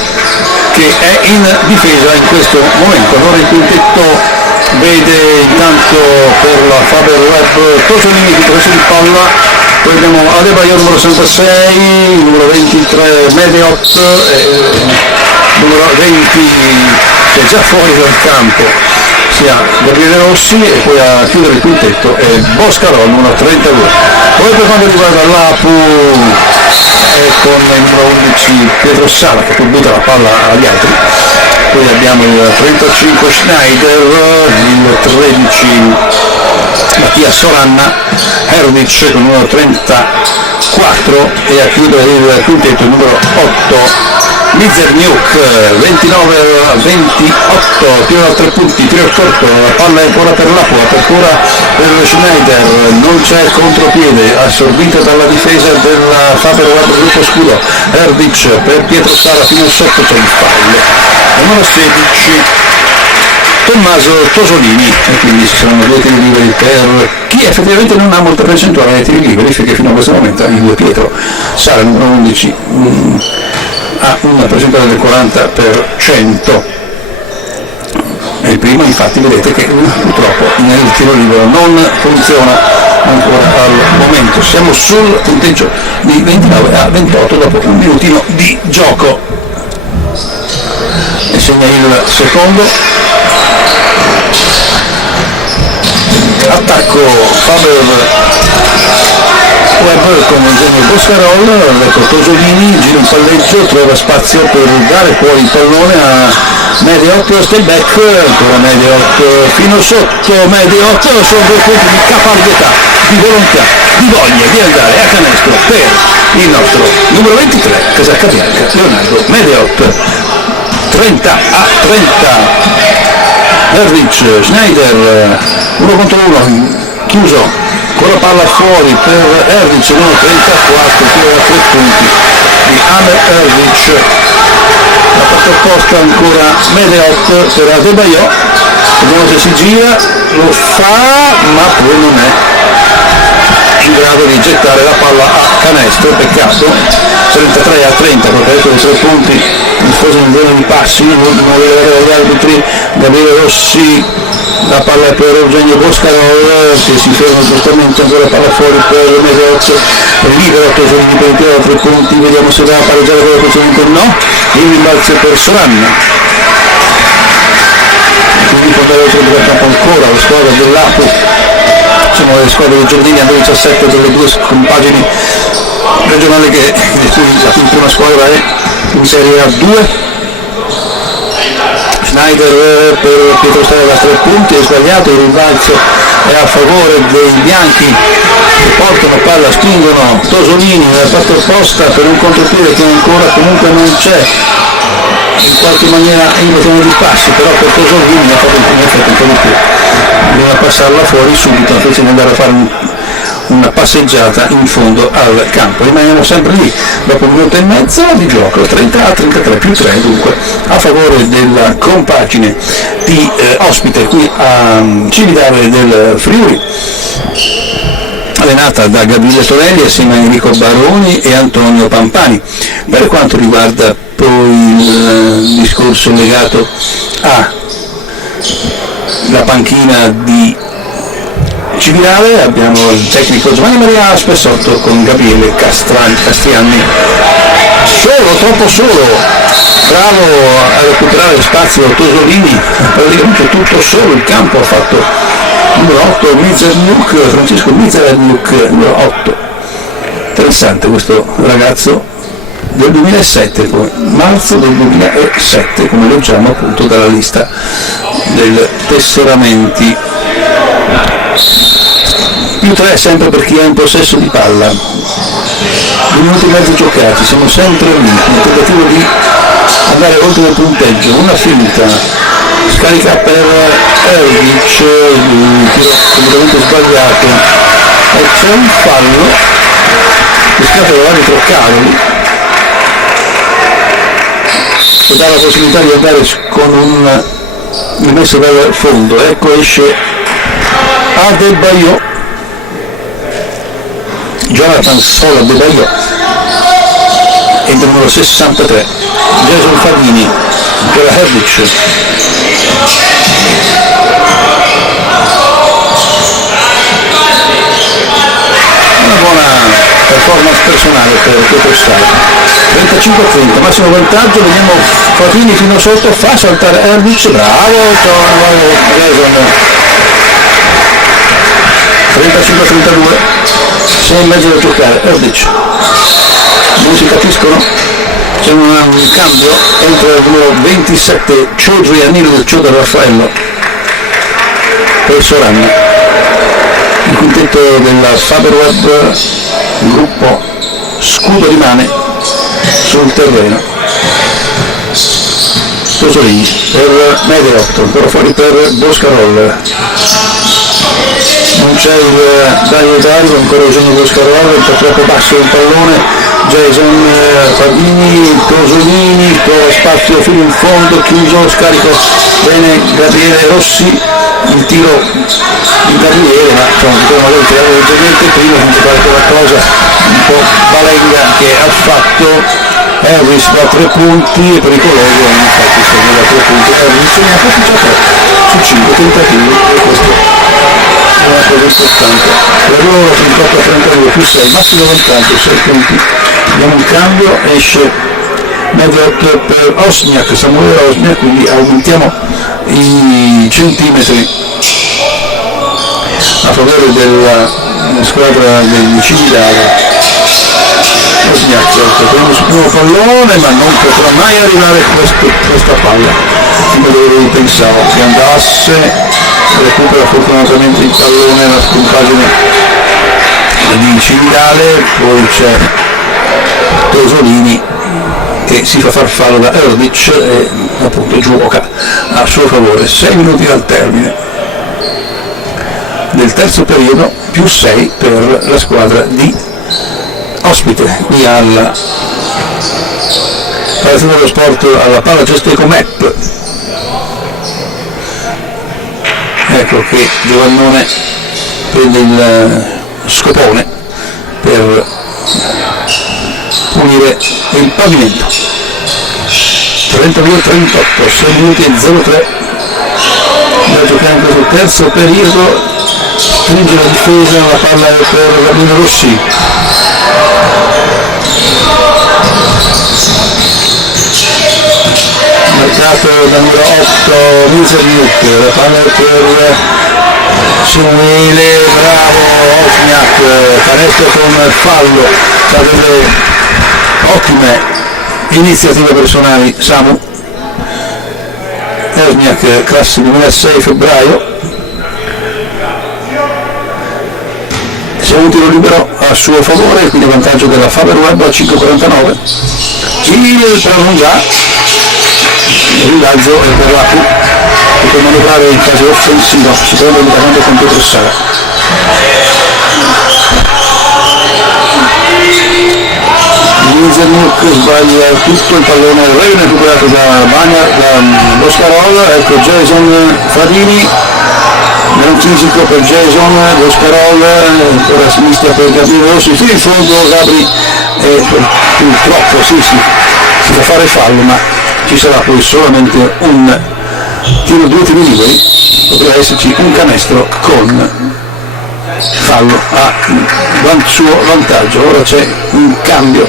che è in difesa in questo momento. Allora il quintetto vede intanto per la Faber Web Tosolini di possession di palla, poi abbiamo Adebayor numero 66, numero 23 Mediot, numero 20 che è già fuori dal campo sia Gabriele Rossi, e poi a chiudere il quintetto è Boscarol numero 32. Poi per quanto riguarda l'Apu con il numero 11 Pietro Sala che poi butta la palla agli altri, poi abbiamo il 35 Schneider, il 13 Mattia Soranna, Herdic con il numero 34, e a chiudere il quintetto il numero 8 Mizerniuk, 29-28, tiro da 3 punti, tiro corto, la palla è ancora per l'Apu, apertura per Schneider, non c'è contropiede, assorbito dalla difesa della Faber Web gruppo scudo, Herdic per Pietro Sala fino sotto, c'è il fallo, numero 16 Tommaso Tosolini, e quindi ci saranno 2 tiri liberi per chi effettivamente non ha molta percentuale dei tiri liberi, perché fino a questo momento il Pietro Sala numero 11 ha una percentuale del 40%, e il primo infatti vedete che purtroppo nel tiro libero non funziona ancora al momento. Siamo sul punteggio di 29-28 dopo un minutino di gioco, e segna il secondo attacco Faber Web con Eugenio Boscarol, ecco Tosolini, gira un palleggio, trova spazio per dare poi il pallone a Mediot, step back, ancora Mediot, fino sotto Mediot, sono 2 punti di caparbietà, di volontà, di voglia di andare a canestro per il nostro numero 23, casacca bianca, Leonardo Mediot. 30-30, Herdic, Schneider, 1 contro 1, chiuso. Ancora palla fuori per Herdic, numero 34, tiro da 3 punti di Amer Herdic, la parte opposta ancora Mediot per Adebayor, vediamo se si gira, lo fa, ma poi non è in grado di gettare la palla a canestro, peccato. 33-30, perché adesso dei 3 punti in fase in zona di passi, non vedere gli arbitri. Gabriele Rossi, la palla è per Eugenio Boscarol che si ferma giustamente, ancora palla fuori per Mediot, libero Tosolini per il tiro da 3 punti, vediamo se va a pareggiare quello precedente, no, il rimbalzo per Soranna, quindi può andare oltre il campo ancora la squadra dell'Apu. Sono le squadre di giardini under 17 delle 2 compagini regionali, che la prima squadra è in Serie A2. Schneider per Pietro Sala da 3 punti, è sbagliato, il rimbalzo è a favore dei bianchi che portano palla, spingono Tosolini nella parte opposta per un contropiede che ancora comunque non c'è, in qualche maniera in questione di passi, però per Tosolini ha fatto in effetti un po' di più, bisogna passarla fuori subito invece di andare a fare una passeggiata in fondo al campo. Rimaniamo sempre lì dopo un minuto e mezzo di gioco, 30-33 più 3 dunque a favore della compagine di ospite qui a Cividale del Friuli, allenata da Gabriele Tonelli assieme a Enrico Baroni e Antonio Pampani. Per quanto riguarda poi il discorso legato alla panchina di Cividale, abbiamo il tecnico Giovanni Maria Spessotto con Gabriele Castrianni, solo, troppo solo, bravo a recuperare spazio Tosolini, praticamente tutto solo il campo ha fatto numero 8 Mizerniuk, Francesco Mizerniuk, numero 8. Interessante questo ragazzo del 2007, poi marzo del 2007, come leggiamo appunto dalla lista dei tesseramenti più 3 sempre per chi è in possesso di palla, 2 minuti e mezzo giocati, siamo sempre lì, nel tentativo di andare oltre il punteggio, una finta, scarica per Erdic, tiro completamente sbagliato, e c'è un fallo, rischiato dall'arbitro Caroli, che dà la possibilità di andare con un rimesso dal fondo. Ecco esce Adebayo, Jonathan Sola Adebayo, entra il numero 63, Jason Fadini per la Herdic. Una buona performance personale per Pietro Sala. 35-30, massimo vantaggio, vediamo Fadini fino sotto, fa saltare Herdic, bravo Jason. 35-32, 6 e mezzo da giocare, Erdic, non si capiscono, c'è un cambio, entra il numero 27, Ciodri Anil Ciodri Raffaello, per Soran, il quintetto della Faberweb, il gruppo Scudo rimane sul terreno. Tosolini per Mediotto, ancora fuori per Boscarol. Non c'è il Dario, ancora bisogna Boscarol, un po' troppo basso il pallone, Jason Fadini, Tosolini, trova spazio fino in fondo, chiuso, scarico bene Gabriele Rossi, il tiro di Gabriele, ma insomma magari tirare leggermente prima, senza fare quella cosa un po' balenga che ha fatto. Harris da 3 punti, è pericoloso, infatti segna da 3 punti, Harris segna proprio già 3 su 5 tentativi, e questo è una cosa importante. Per loro 38-32 più 6, massimo vantaggio, 6 punti. Abbiamo un cambio, esce Mediot per Osniak, Samuele Osniak, quindi aumentiamo i centimetri a favore della squadra del Cividale. Osniak prende sul primo pallone, ma non potrà mai arrivare questa palla come dove pensavo che andasse, recupera fortunatamente il pallone alla compagine di Cividale, poi c'è Tosolini che si fa far fallo da Erdic e appunto gioca a suo favore. 6 minuti dal termine del terzo periodo, più 6 per la squadra di ospite qui alla Palazzetto dello Sport, alla Pala Gesteco Map. Ecco che Giovannone prende il scopone per pulire il pavimento. 32-38, 6 minuti e 03 da giocare in questo terzo periodo. Stringe la difesa, la palla è per Gabriele Rossi. Marcato dal numero 8 Miserniuk, la palla è per Samuele, bravo Osniak, canestro con fallo, ha delle ottime iniziative personali Samu. Osniak, classe 2006 febbraio. C'è un tiro libero a suo favore, quindi vantaggio della Faberweb a 5,49. Il Pravunga, il villaggio è per l'Apu, che può manovrare in fase offensiva, si prende immediatamente con Pietro Sala. Miserniuk sbaglia tutto il pallone, recuperato da Boscarol, ecco Jason Fadini. Gran fisico per Jason, Boscarol, ancora a sinistra per Gabriele Rossi, fino in fondo Gabri, purtroppo si fa fare fallo, ma ci sarà poi solamente un tiro, 2 tiri liberi, potrà esserci un canestro con fallo a suo vantaggio. Ora c'è un cambio,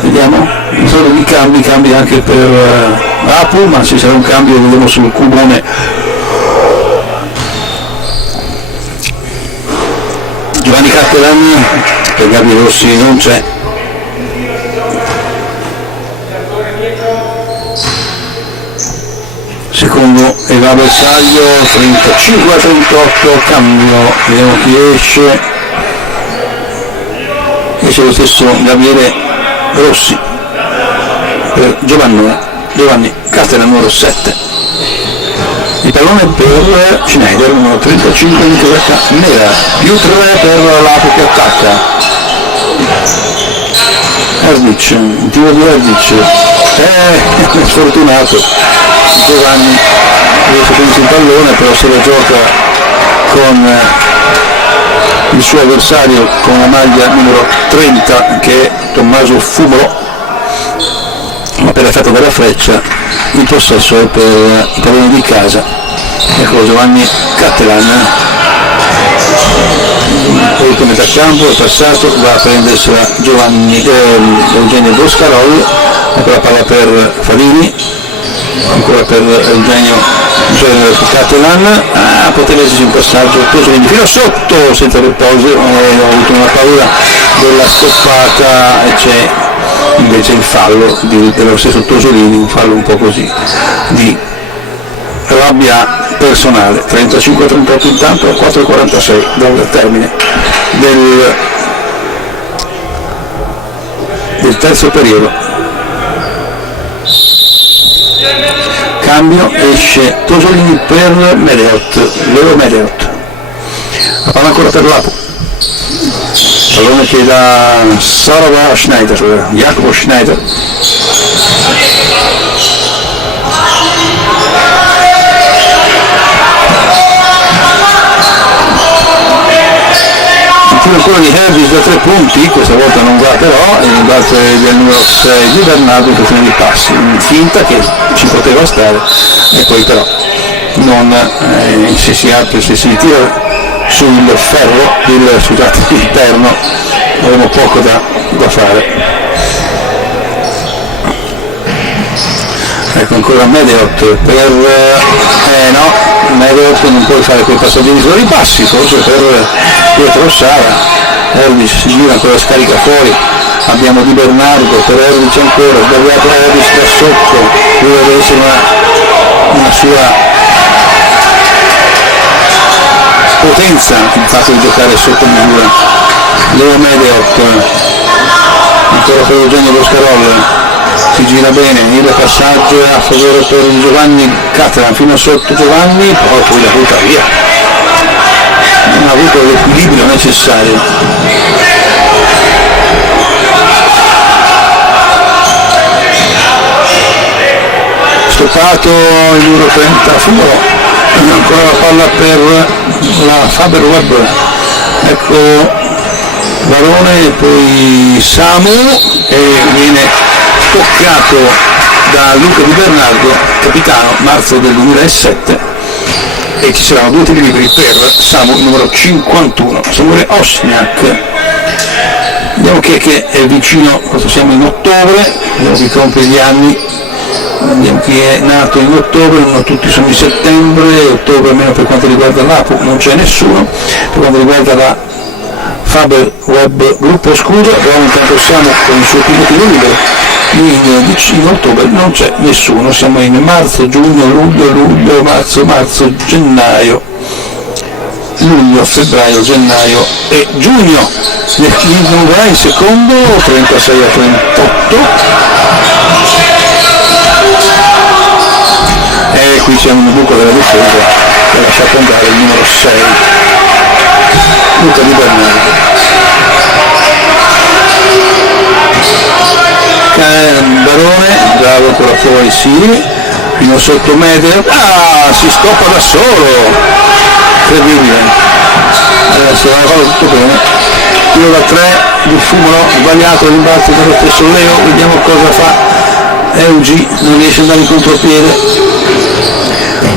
vediamo, un solo di cambi anche per Apu, ma ci sarà un cambio, vediamo sul cubone. Giovanni Cattelan per Gabriele Rossi non c'è. secondo il avversario, 35-38, cambio, vediamo chi esce lo stesso Gabriele Rossi per Giovanni Castella, numero 7. Il pallone per Schneider, numero 35, in casacca nera, più 3 per l'Apo che attacca. Erdic, il tiro di Erdic, sfortunato, Giovanni riesce a prendere il pallone, però se la gioca con il suo avversario con la maglia numero 30 che è Tommaso Fumolo, ma per effetto della freccia il possesso è per i palloni di casa. Ecco Giovanni Cattelan, poi per metà campo è passato, va a prendersela Eugenio Boscarol, ecco la palla per Favini, ancora per Eugenio Cattelan, poteva esserci un passaggio Tosolini fino sotto senza riposo, ho avuto una paura della stoppata e c'è invece il fallo dello stesso Tosolini, un fallo un po' così di rabbia personale. 35-38 intanto, 4:46 dal termine del terzo periodo. Cambio, esce Tosolini per Leo Medeot, la palla ancora per Lapo, pallone che da Sarava Schneider, Jacopo Schneider, il tiro ancora di Hervis da 3 punti, questa volta non va però, il rimbalzo del numero 6 di Bernardo in questione di passi, finta che ci poteva stare e poi però non se si tira sul ferro, il perno, avremo poco da fare. Ecco ancora Medeot per Medeot non può fare quei passaggini solo i passi, forse per Pietro Sara. Erdic si gira, ancora scarica fuori, abbiamo Di Bernardo per Erdic ancora, sbagliato Erdic da sotto, lui deve essere una sua potenza il fatto di giocare sotto misura. Leo Medeot, ancora per Eugenio Boscarol, si gira bene, il passaggio è a favore per Giovanni Cattelan fino sotto Giovanni, poi la butta via, non ha avuto l'equilibrio necessario. Stoppato il numero 30 Fumolo, ancora la palla per la Faber Web, ecco Barone e poi Samu e viene toccato da Luca Di Bernardo, capitano, marzo del 2007, e ci saranno 2 tiri liberi per Samu, numero 51, Samuele Osniak. Vediamo che è vicino, siamo in ottobre, vediamo chi compie gli anni, vediamo chi è nato in ottobre, non tutti sono di settembre, ottobre almeno per quanto riguarda l'Apu non c'è nessuno, per quanto riguarda la Faber Web gruppo scusa, però intanto siamo con il suo primo tiro libero, in ottobre non c'è nessuno, siamo in marzo, giugno, luglio, marzo, gennaio, luglio, febbraio, gennaio e giugno. Non va in secondo, 36-38, e qui c'è un buco della difesa che ha lasciato andare il numero 6 Luca Di Bernardo. Barone, bravo ancora fuori, sì, fino sotto medio, si stoppa da solo, incredibile, adesso va tutto bene, tiro da 3 di Fumolo, sbagliato il rimbalzo dello stesso Leo, vediamo cosa fa Eugi, non riesce ad andare in contropiede.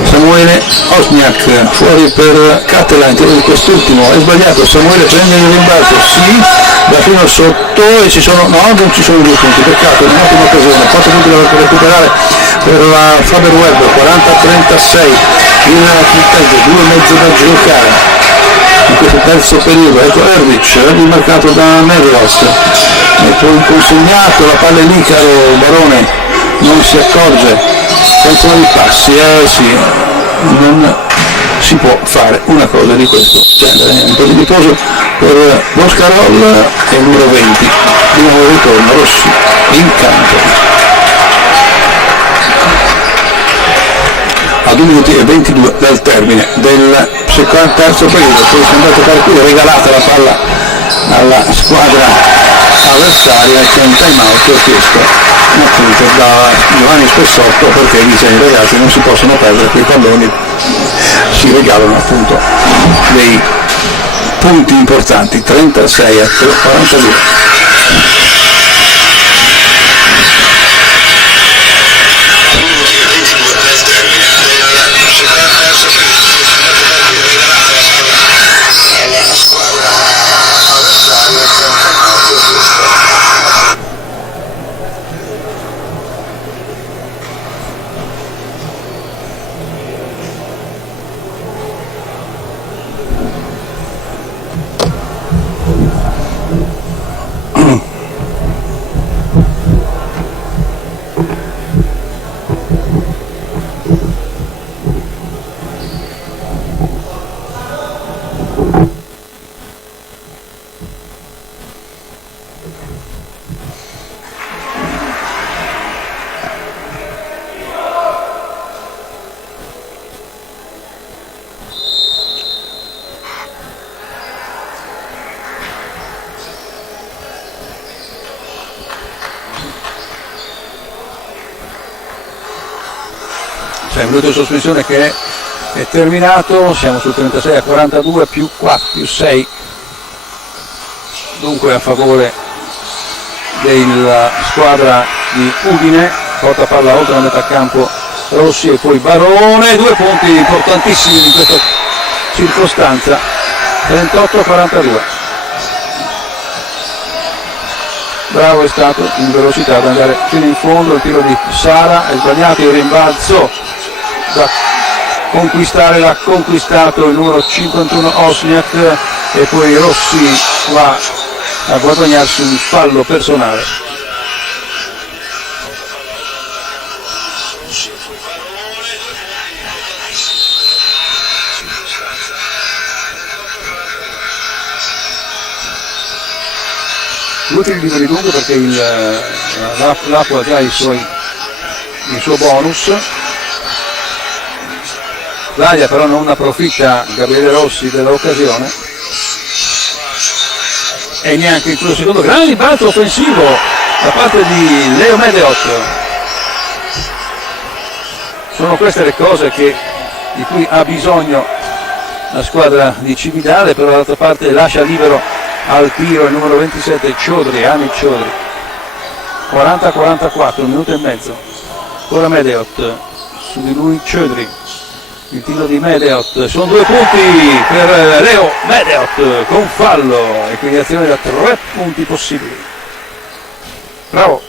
Samuele Osniak fuori per Cattelan, tiro di quest'ultimo, è sbagliato, Samuele prende il rimbalzo, sì, va fino sotto e non ci sono 2 punti, peccato, è un'ottima occasione, 4 punti da recuperare per la Faber Web, 40-36, il punteggio, 2,5 da giocare in questo terzo periodo. Ecco Erdic, marcato da Medeot, e poi consegnato, la palla è Nicaro, Barone non si accorge, senza i passi, sì, non si può fare una cosa di questo genere. Un po' di riposo per Boscarol e il numero 20, di nuovo ritorno Rossi in campo. A 2 minuti e 22 dal termine del terzo periodo, poi si è andato a toccare qui, regalata la palla alla squadra avversaria e c'è un time out chiesto appunto da Giovanni Spessotto, perché dice ai ragazzi non si possono perdere quei palloni, si regalano appunto dei punti importanti. 36 a 42. C'è un minuto di sospensione che è terminato, siamo sul 36 a 42 più 4 più 6, dunque a favore della squadra di Udine. Porta palla oltre la metà campo Rossi e poi Barone, 2 punti importantissimi in questa circostanza. 38 a 42. Bravo è stato in velocità ad andare fino in fondo, il tiro di Sara è sbagliato, il rimbalzo da conquistare l'ha conquistato il numero 51 Osniak e poi Rossi va a guadagnarsi un fallo personale. L'utile liberi dunque perché l'Apu ha già il suo bonus. L'Aia però non approfitta Gabriele Rossi dell'occasione e neanche in quello secondo. Grande rimbalzo offensivo da parte di Leo Medeot. Sono queste le cose di cui ha bisogno la squadra di Cividale, però dall'altra parte lascia libero al tiro il numero 27 Ciodri, Amit Ciodri. 40-44, un minuto e mezzo. Ora Medeot, su di lui Ciodri. Il tiro di Medeot, sono 2 punti per Leo Medeot con fallo e quindi azione da 3 punti possibili. Bravo.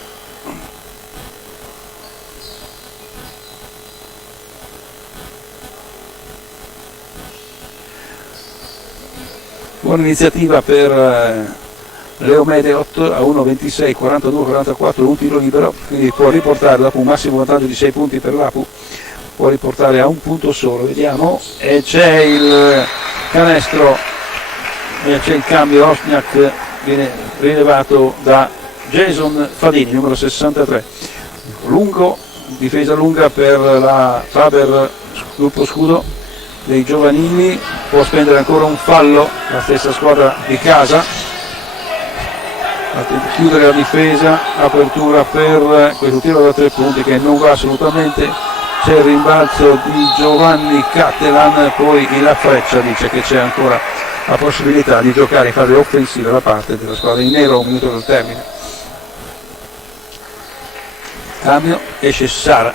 Buona iniziativa per Leo Medeot a 1.26, 42-44, un tiro libero, quindi può riportare dopo un massimo vantaggio di 6 punti per l'Apu, può riportare a un punto solo, vediamo, e c'è il canestro, e c'è il cambio, Osniak viene rilevato da Jason Fadini, numero 63, lungo, difesa lunga per la Faber gruppo scudo dei giovanili, può spendere ancora un fallo la stessa squadra di casa, chiudere la difesa, apertura per questo tiro da 3 punti che non va assolutamente, c'è il rimbalzo di Giovanni Cattelan, poi la Freccia dice che c'è ancora la possibilità di giocare in fase offensiva da parte della squadra in nero a un minuto dal termine. Cambio, esce Sara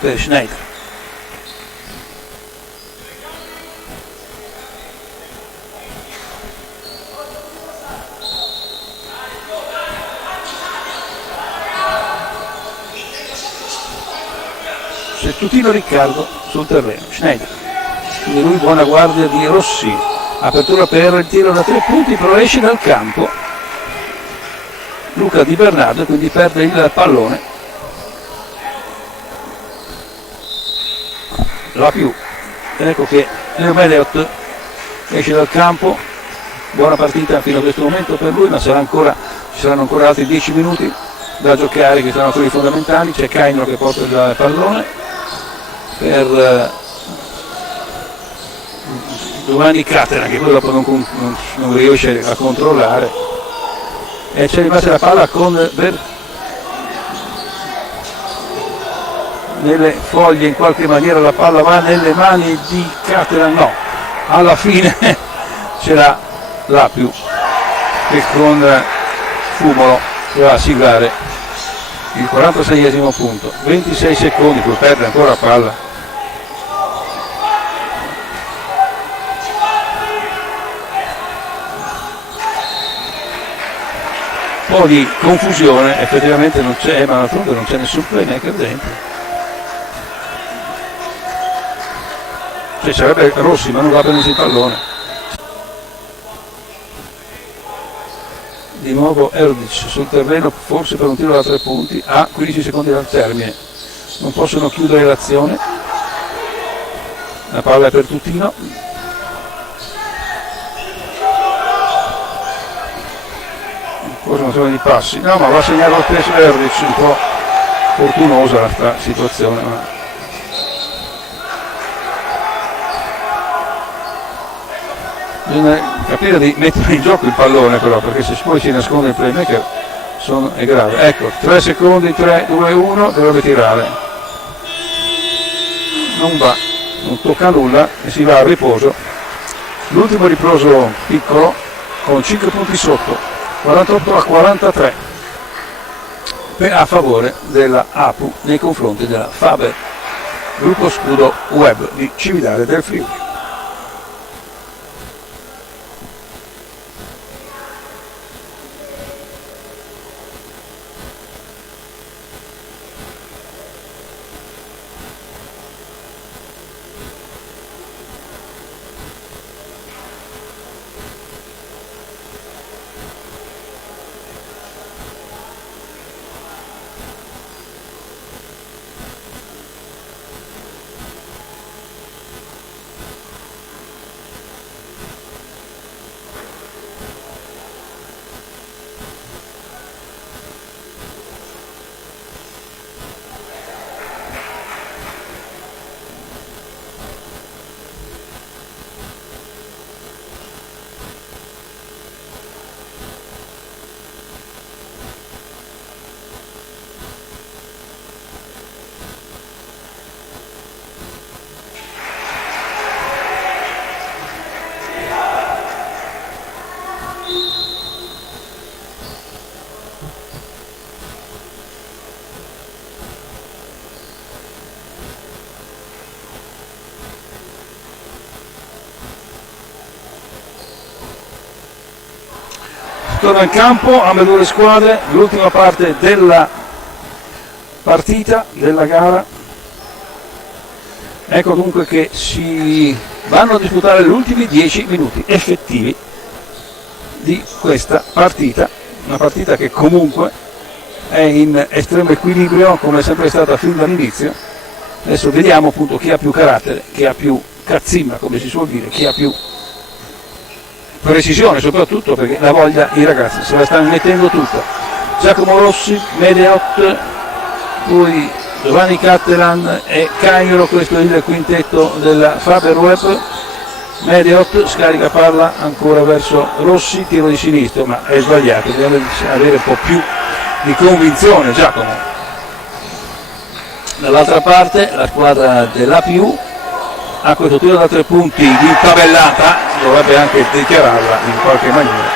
per Schneider. C'è Tutino Riccardo sul terreno, Schneider, quindi lui buona guardia di Rossi, apertura per il tiro da 3 punti, però esce dal campo Luca Di Bernardo e quindi perde il pallone. la più. Ecco che Leo Mediot esce dal campo, buona partita fino a questo momento per lui, ma ci saranno ancora altri 10 minuti da giocare, che saranno quelli fondamentali. C'è Caino che porta il pallone per Giovanni Catena, che poi dopo non riesce a controllare, e c'è rimasta la palla con nelle foglie, in qualche maniera la palla va nelle mani di Catena, no, alla fine c'era Lapiu che con Fumolo va a siglare il 46esimo punto. 26 secondi, poi perde ancora la palla. Un po' di confusione, effettivamente non c'è, ma d'altronde non c'è nessun playmaker dentro. Cioè sarebbe Rossi, ma non va a prendersi il pallone. Di nuovo Erdic sul terreno, forse per un tiro da 3 punti, a 15 secondi dal termine. Non possono chiudere l'azione. La palla è per Tutino. Forse una serie di passi. No, ma va a segnare lo stesso Erdic, un po' fortunosa questa situazione. Ma bisogna capire di mettere in gioco il pallone però, perché se poi si nasconde il playmaker è grave. Ecco, 3 secondi, 3, 2, 1, dovrebbe tirare. Non va, non tocca nulla e si va a riposo. L'ultimo riposo piccolo con 5 punti sotto, 48-43 a favore della APU nei confronti della Faber, gruppo scudo web di Cividale del Friuli. Torna in campo ambedue le squadre, l'ultima parte della partita, della gara. Ecco dunque che si vanno a disputare gli ultimi 10 minuti effettivi di questa partita, una partita che comunque è in estremo equilibrio come è sempre stata fin dall'inizio. Adesso vediamo appunto chi ha più carattere, chi ha più cazzimma, come si suol dire, chi ha più precisione, soprattutto perché la voglia i ragazzi se la stanno mettendo tutta. Giacomo Rossi, Mediot, poi Giovanni Cattelan e Cairo, questo è il quintetto della Faber Web. Mediot scarica palla ancora verso Rossi, tiro di sinistro, ma è sbagliato, deve avere un po' più di convinzione Giacomo. Dall'altra parte la squadra dell'APU ha questo tiro da 3 punti di tabellata, dovrebbe anche dichiararla in qualche maniera.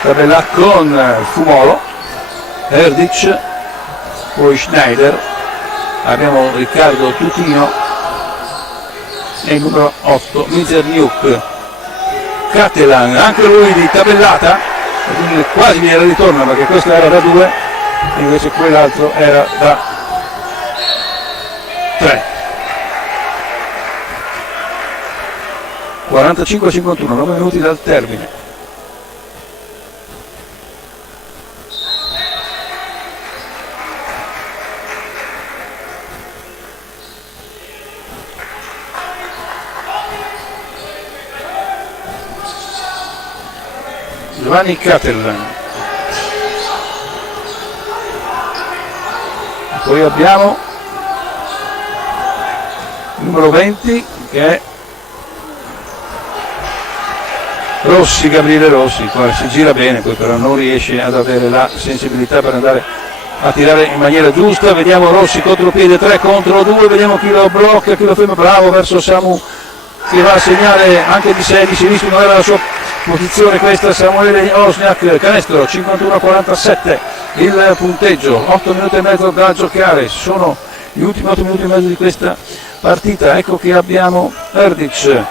Tabellata con Fumolo, Erdic, poi Schneider, abbiamo Riccardo Tutino e il numero 8 Mizerniuk. Cattelan, anche lui di tabellata, quindi quasi viene il ritorno perché questo era da 2 e invece quell'altro era da 3. 45-51, 9 minuti dal termine. Giovanni Catalan. Poi abbiamo il numero 20 che è Rossi, Gabriele Rossi, qua si gira bene, poi però non riesce ad avere la sensibilità per andare a tirare in maniera giusta. Vediamo Rossi contropiede 3 contro 2, vediamo chi lo blocca, chi lo ferma, bravo verso Samu che va a segnare anche di 16, visto non era la sua posizione questa. Samuele Wozniak, canestro, 51-47 il punteggio, 8 minuti e mezzo da giocare, sono gli ultimi 8 minuti e mezzo di questa partita. Ecco che abbiamo Erdic,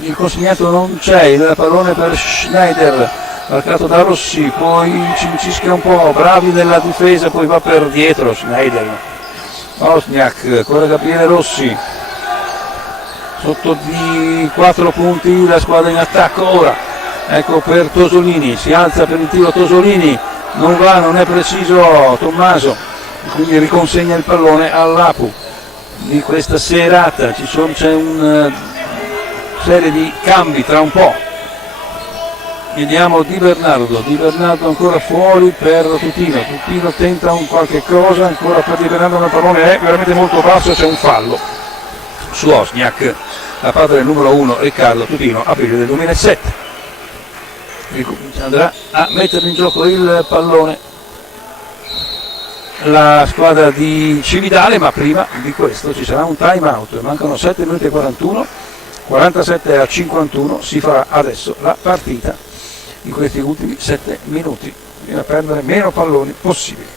il consegnato non c'è, il pallone per Schneider, marcato da Rossi, poi ci incischia un po', bravi nella difesa, poi va per dietro Schneider, Wozniak, ancora Gabriele Rossi, sotto di 4 punti la squadra in attacco ora, ecco per Tosolini, si alza per il tiro Tosolini, non va, non è preciso Tommaso, quindi riconsegna il pallone all'Apu di questa serata. C'è una serie di cambi tra un po'. Vediamo Di Bernardo ancora fuori per Tutino tenta un qualche cosa, ancora per Di Bernardo, il pallone è veramente molto basso, c'è un fallo su Wozniak da parte del numero 1 Riccardo Tutino, aprile del 2007. Andrà a mettere in gioco il pallone la squadra di Cividale, ma prima di questo ci sarà un time out, mancano 7 minuti e 41, 47-51, si farà adesso la partita in questi ultimi 7 minuti, bisogna perdere meno palloni possibili.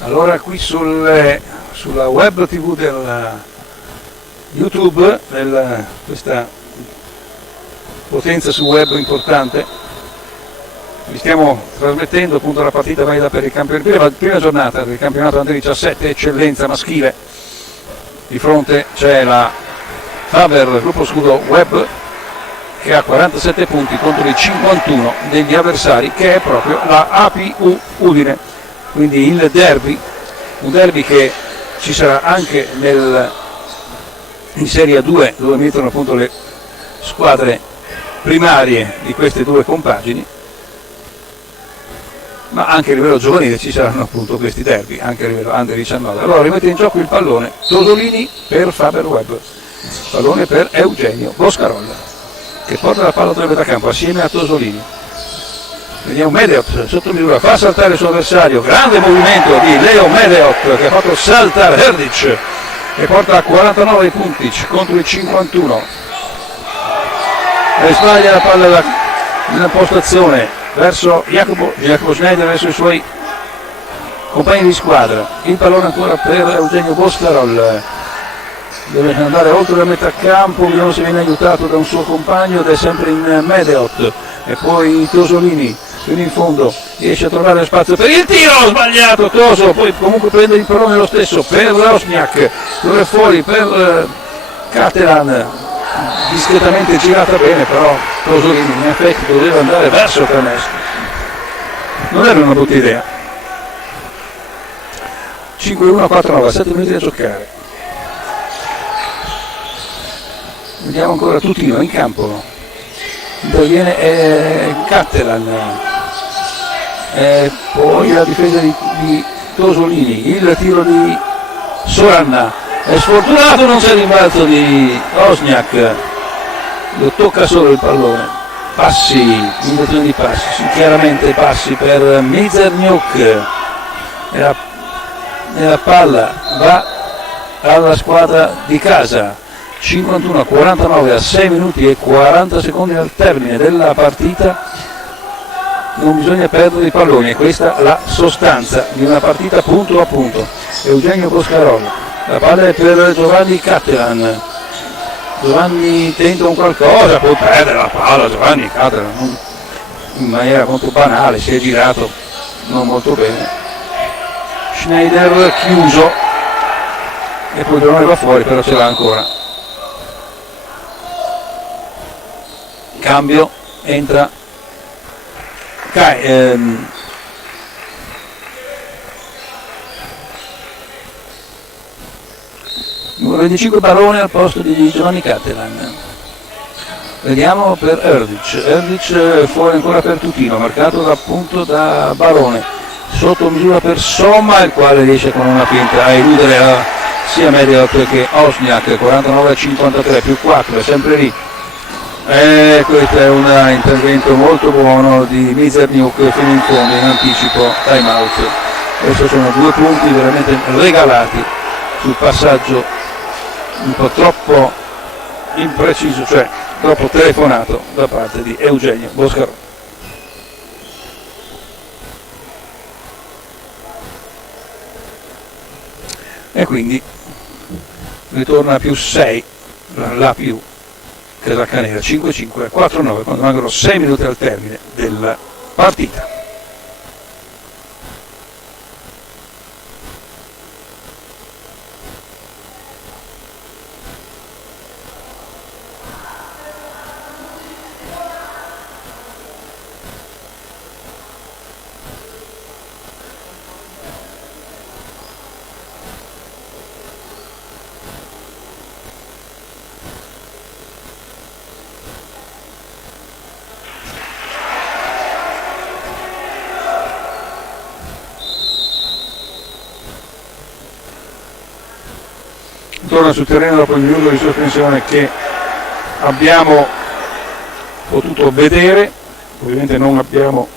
Allora qui sulla web tv del YouTube, questa potenza su web importante, vi stiamo trasmettendo appunto la partita válida per il prima giornata del campionato Under 17 eccellenza maschile. Di fronte c'è la Faber Gruppo Scudo Web che ha 47 punti contro i 51 degli avversari, che è proprio la APU Udine. Quindi il derby, un derby che ci sarà anche in Serie A2, dove mettono appunto le squadre primarie di queste due compagini, ma anche a livello giovanile ci saranno appunto questi derby, anche a livello Under 19. Allora rimette in gioco il pallone Tosolini per Faber Web, pallone per Eugenio Boscarolla, che porta la palla dove da campo assieme a Tosolini. Vediamo Medeot sotto misura, fa saltare il suo avversario, grande movimento di Leo Medeot che ha fatto saltare Erdic e porta a 49 punti contro i 51. E sbaglia la palla in postazione verso Jacopo Schneider, verso i suoi compagni di squadra. Il pallone ancora per Eugenio Boscarol, deve andare oltre la metà campo, vediamo se viene aiutato da un suo compagno ed è sempre in Medeot. E poi Tosolini fino in fondo riesce a trovare spazio per il tiro, sbagliato Toso, poi comunque prende il pallone lo stesso per Wozniak, dove fuori per Catalan, discretamente girata bene, però Tosolini in effetti doveva andare verso il canestro, non era una brutta idea. 5-1-4-9, 7 minuti da giocare. Vediamo ancora Tutino in campo, interviene Catalan, poi la difesa di Tosolini, il tiro di Soranna è sfortunato, non c'è rimbalzo di Wozniak, lo tocca solo il pallone. Passi, indicazione di passi, sì, chiaramente passi per Mizerniuk e la palla va alla squadra di casa. 51-49 a 6 minuti e 40 secondi al termine della partita, non bisogna perdere i palloni, e questa è la sostanza di una partita punto a punto. Eugenio Boscarol La palla è per Giovanni Cattelan. Giovanni tenta un qualcosa, poi perde la palla Giovanni Cattelan in maniera molto banale, si è girato non molto bene. Schneider chiuso e poi il pallone va fuori, però ce l'ha ancora. Cambio, entra numero 25 Barone al posto di Giovanni Cattelan. Vediamo per Erdic fuori ancora per Tutino, marcato appunto da Barone, sotto misura per Somma, il quale riesce con una finta a eludere sia Mediot che Osniak. 49-53 più 4, è sempre lì. Questo è un intervento molto buono di Mizerniuk fino in fondo, in anticipo time out. Questi sono 2 punti veramente regalati sul passaggio un po' troppo impreciso, cioè troppo telefonato da parte di Eugenio Boscaro. E quindi ritorna a più 6 la più Casaccanera, 5-5, 4-9 quando mancano 6 minuti al termine della partita. Torna sul terreno dopo il minuto di sospensione che abbiamo potuto vedere, ovviamente non abbiamo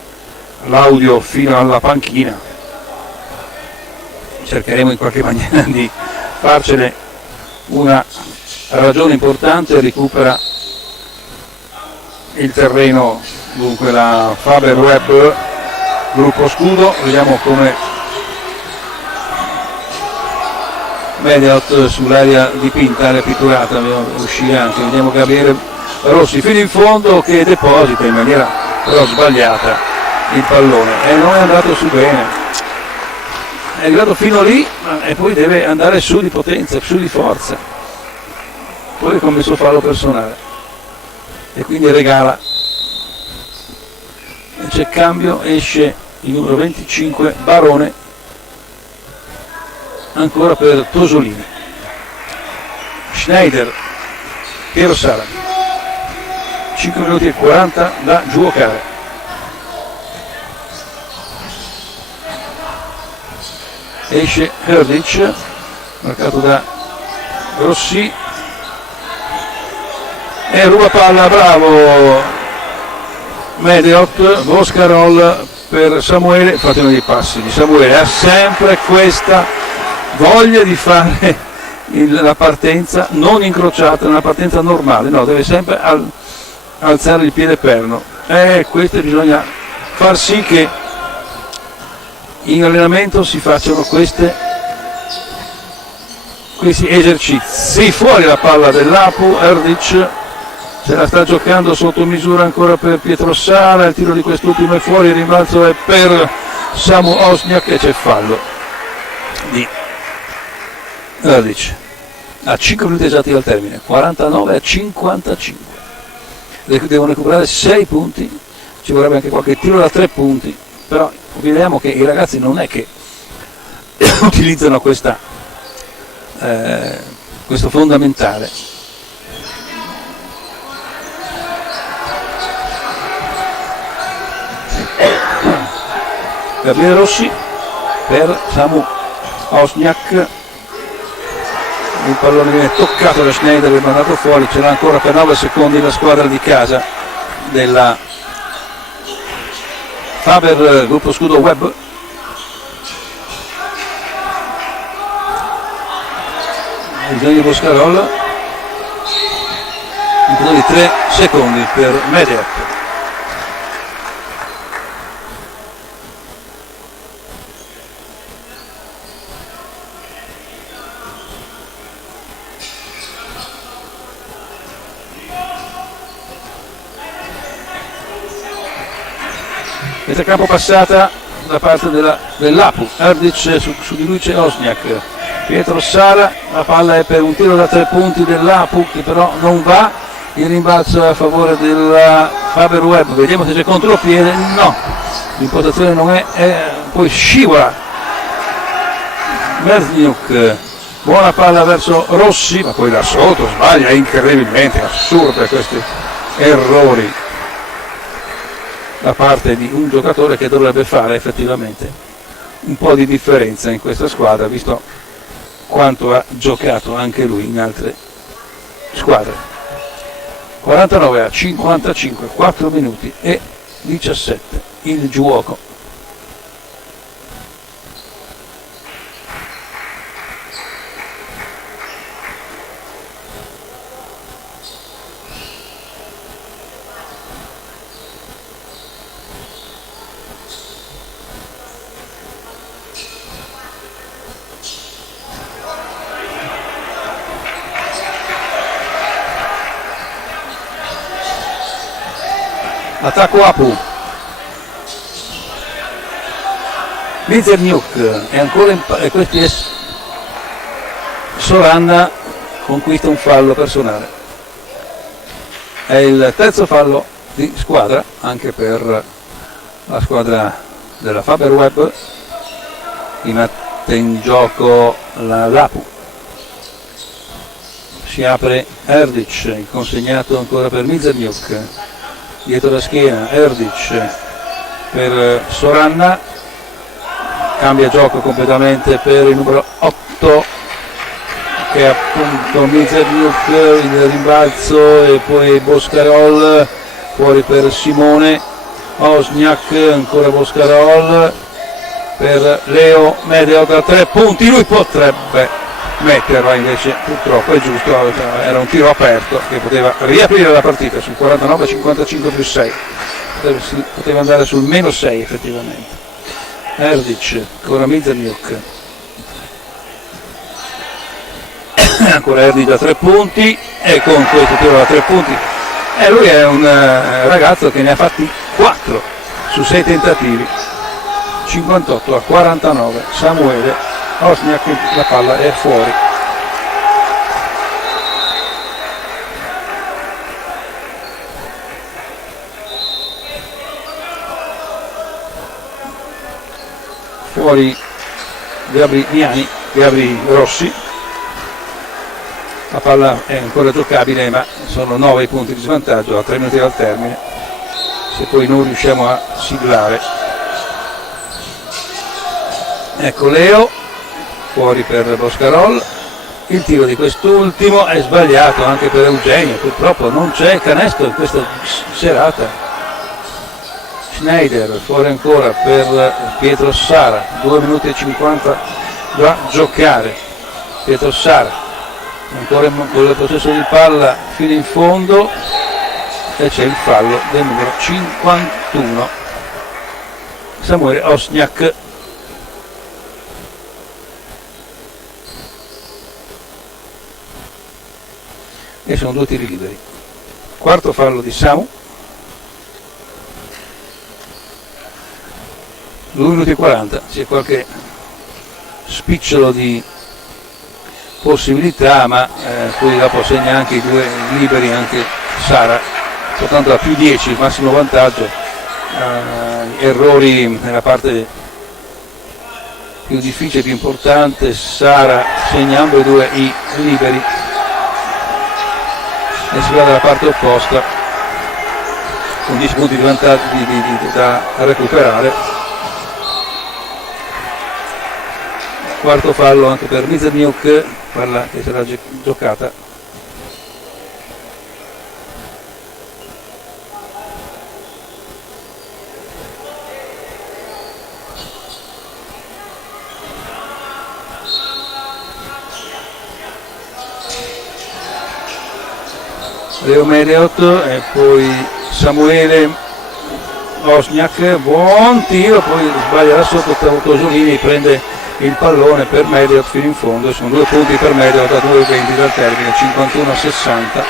l'audio fino alla panchina, cercheremo in qualche maniera di farcene una ragione importante. Recupera il terreno dunque la Faber Web gruppo scudo, vediamo come Mediot sull'area dipinta, area pitturata, uscì anche, vediamo Gabriele Rossi fino in fondo che deposita in maniera però sbagliata il pallone e non è andato su bene, è arrivato fino lì e poi deve andare su di potenza, su di forza, poi ha commesso fallo personale e quindi regala e c'è cambio, esce il numero 25 Barone ancora per Tosolini. Schneider, Piero Sara, 5 minuti e 40 da giocare. Esce Herdic, marcato da Rossi e ruba palla, bravo Mediot, Boscarol per Samuele, fatemi dei passi di Samuele, ha sempre questa voglia di fare la partenza non incrociata, una partenza normale, no, deve sempre alzare il piede perno e questo bisogna far sì che in allenamento si facciano questi esercizi. Fuori la palla dell'Apu, Erdic se la sta giocando sotto misura ancora per Pietro Sala, il tiro di quest'ultimo è fuori, il rimbalzo è per Samu Osniak e c'è fallo di Erdic a 5 minuti esatti dal termine, 49-55. Devono recuperare 6 punti, ci vorrebbe anche qualche tiro da 3 punti, però vediamo che i ragazzi non è che utilizzano questo fondamentale. Gabriele Rossi per Samu Osniak, il pallone viene toccato da Schneider e mandato fuori, ce l'ha ancora per 9 secondi la squadra di casa della Faber gruppo scudo Web. Bisogna Boscarol, un po' di 3 secondi per Mediot. Metacampo passata da parte dell'Apu, Erdic su di lui c'è Osniak, Pietro Sara, la palla è per un tiro da 3 punti dell'Apu che però non va, il rimbalzo a favore della Faber Web, vediamo se c'è contropiede, no, l'impostazione non è poi scivola Merzniuk, buona palla verso Rossi, ma poi da sotto sbaglia incredibilmente, assurde questi errori da parte di un giocatore che dovrebbe fare effettivamente un po' di differenza in questa squadra, visto quanto ha giocato anche lui in altre squadre. 49-55, 4 minuti e 17 il gioco. Attacco Apu, Mizerniuk è ancora e questi è Soranna, conquista un fallo personale, è il terzo fallo di squadra anche per la squadra della Faber Web, rimette in gioco l'Apu, si apre Erdic, il consegnato ancora per Mizerniuk, dietro la schiena Erdic per Soranna, cambia gioco completamente per il numero 8 che è appunto Mizerniuk, il rimbalzo e poi Boscarol fuori per Simone, Osniak ancora Boscarol per Leo Medeo da 3 punti, lui potrebbe metterla, invece purtroppo è giusto, era un tiro aperto che poteva riaprire la partita sul 49-55 più 6, poteva andare sul meno 6 effettivamente. Erdic, ancora Mizerniuk, ancora Erdic da 3 punti e con questo tiro da 3 punti lui è un ragazzo che ne ha fatti 4 su 6 tentativi, 58-49, Samuele Osniak, la palla è fuori. Fuori Gabri Rossi, la palla è ancora giocabile ma sono 9 i punti di svantaggio a 3 minuti dal termine, se poi non riusciamo a siglare. Ecco Leo fuori per Boscarol, il tiro di quest'ultimo è sbagliato anche per Eugenio, purtroppo non c'è canestro in questa serata. Schneider fuori ancora per Pietro Sara, 2 minuti e 50 da giocare. Pietro Sara ancora con il possesso di palla fino in fondo e c'è il fallo del numero 51 Samuele Osniak. E sono 2 tiri liberi. Quarto fallo di Samu, 2 minuti e 40, c'è qualche spicciolo di possibilità, ma poi dopo segna anche i 2 liberi anche Sara, portando a più 10 il massimo vantaggio, errori nella parte più difficile, più importante, Sara segna ambedue i liberi e si va dalla parte opposta con 10 punti di vantaggio da recuperare. Quarto fallo anche per Mizerniuk, quella che sarà giocata. Leo Medeot e poi Samuele Osniak, buon tiro, poi sbaglia da sotto Tosolini, prende il pallone per Medeot fino in fondo, sono 2 punti per Medeot da 2:20 dal termine, 51-60,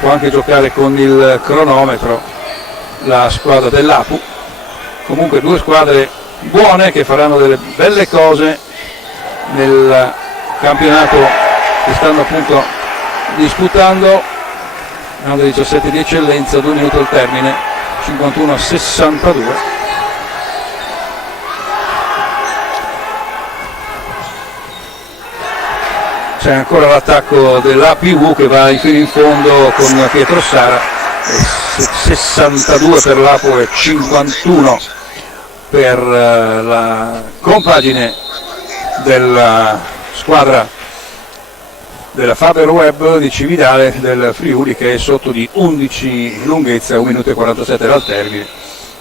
può anche giocare con il cronometro la squadra dell'Apu, Comunque due squadre buone che faranno delle belle cose nel campionato che stanno appunto disputando. Under 17 di eccellenza, 2 minuti al termine, 51-62. C'è ancora l'attacco dell'APU che va fino in fondo con Pietro Sara, 62 per l'Apo e 51 per la compagine della squadra della Faber Web di Cividale del Friuli, che è sotto di 11 lunghezza, 1 minuto e 47 dal termine,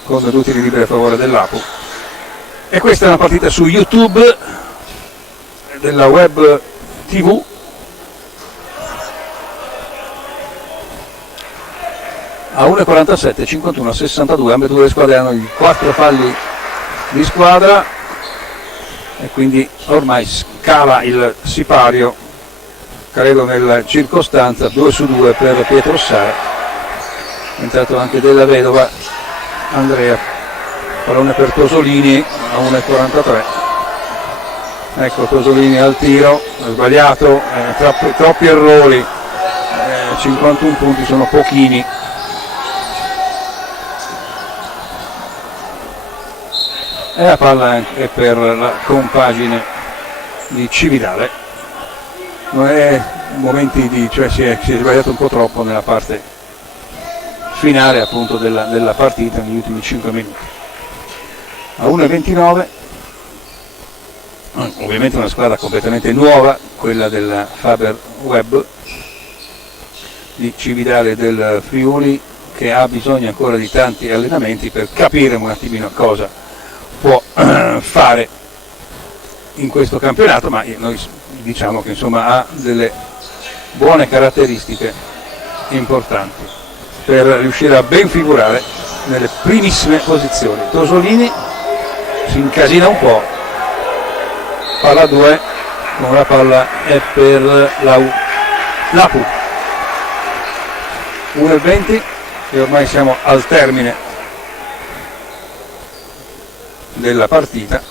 con tutti i liberi a favore dell'Apo. E questa è una partita su YouTube della Web TV. A 1,47, 51-62, ambedue le squadre hanno i 4 falli di squadra e quindi ormai scala il sipario, credo nella circostanza, 2-2 per Pietro Sara. È entrato anche Della Vedova, Andrea, pallone per Tosolini a 1,43. Ecco Tosolini al tiro, sbagliato, troppi errori, 51 punti sono pochini. E la palla è per la compagine di Cividale. Non è momenti di, cioè si è sbagliato un po' troppo nella parte finale appunto della partita, negli ultimi 5 minuti. A 1,29, ovviamente una squadra completamente nuova, quella della Faber Web di Cividale del Friuli, che ha bisogno ancora di tanti allenamenti per capire un attimino cosa può fare in questo campionato, ma noi diciamo che insomma ha delle buone caratteristiche importanti per riuscire a ben figurare nelle primissime posizioni. Tosolini si incasina un po', palla 2, con la palla è per l'Apu. 1,20 e ormai siamo al termine della partita.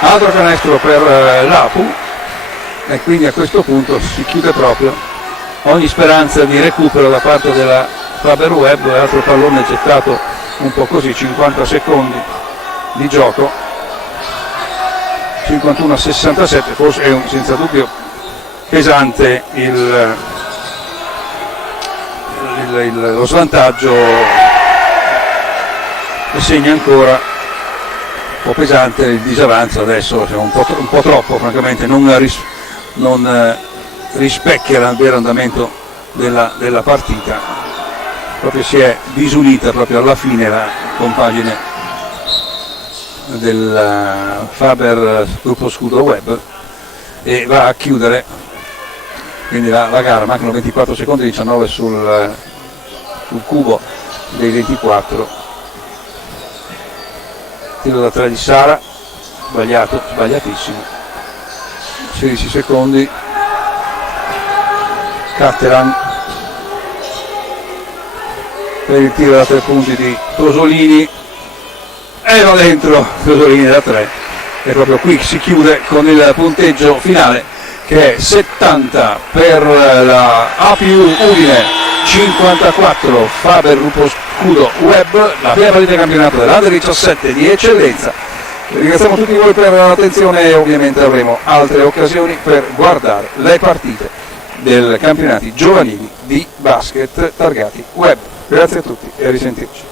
Altro canestro per l'Apu e quindi a questo punto si chiude proprio ogni speranza di recupero da parte della Faber Web. Altro pallone gettato un po' così, 50 secondi di gioco, 51-67, forse è senza dubbio pesante lo svantaggio che segna ancora, un po' pesante il disavanzo adesso, cioè un po' troppo francamente, non rispecchia il vero andamento della partita. Proprio si è disunita proprio alla fine la compagine del Faber Gruppo Scudo Web e va a chiudere quindi la gara. Mancano 24 secondi, 19 sul cubo dei 24. Tiro da 3 di Sara, sbagliatissimo, 16 secondi. Cattelan per il tiro da 3 punti di Tosolini e va dentro Tosolini da 3 e proprio qui si chiude con il punteggio finale che è 70 per la APU Udine, 54 Faber Gruppo Scudo Web, la prima partita di campionato dell'Under 17 di eccellenza. Ringraziamo tutti voi per l'attenzione e ovviamente avremo altre occasioni per guardare le partite del campionati giovanili di basket targati web. Grazie a tutti e a risentirci.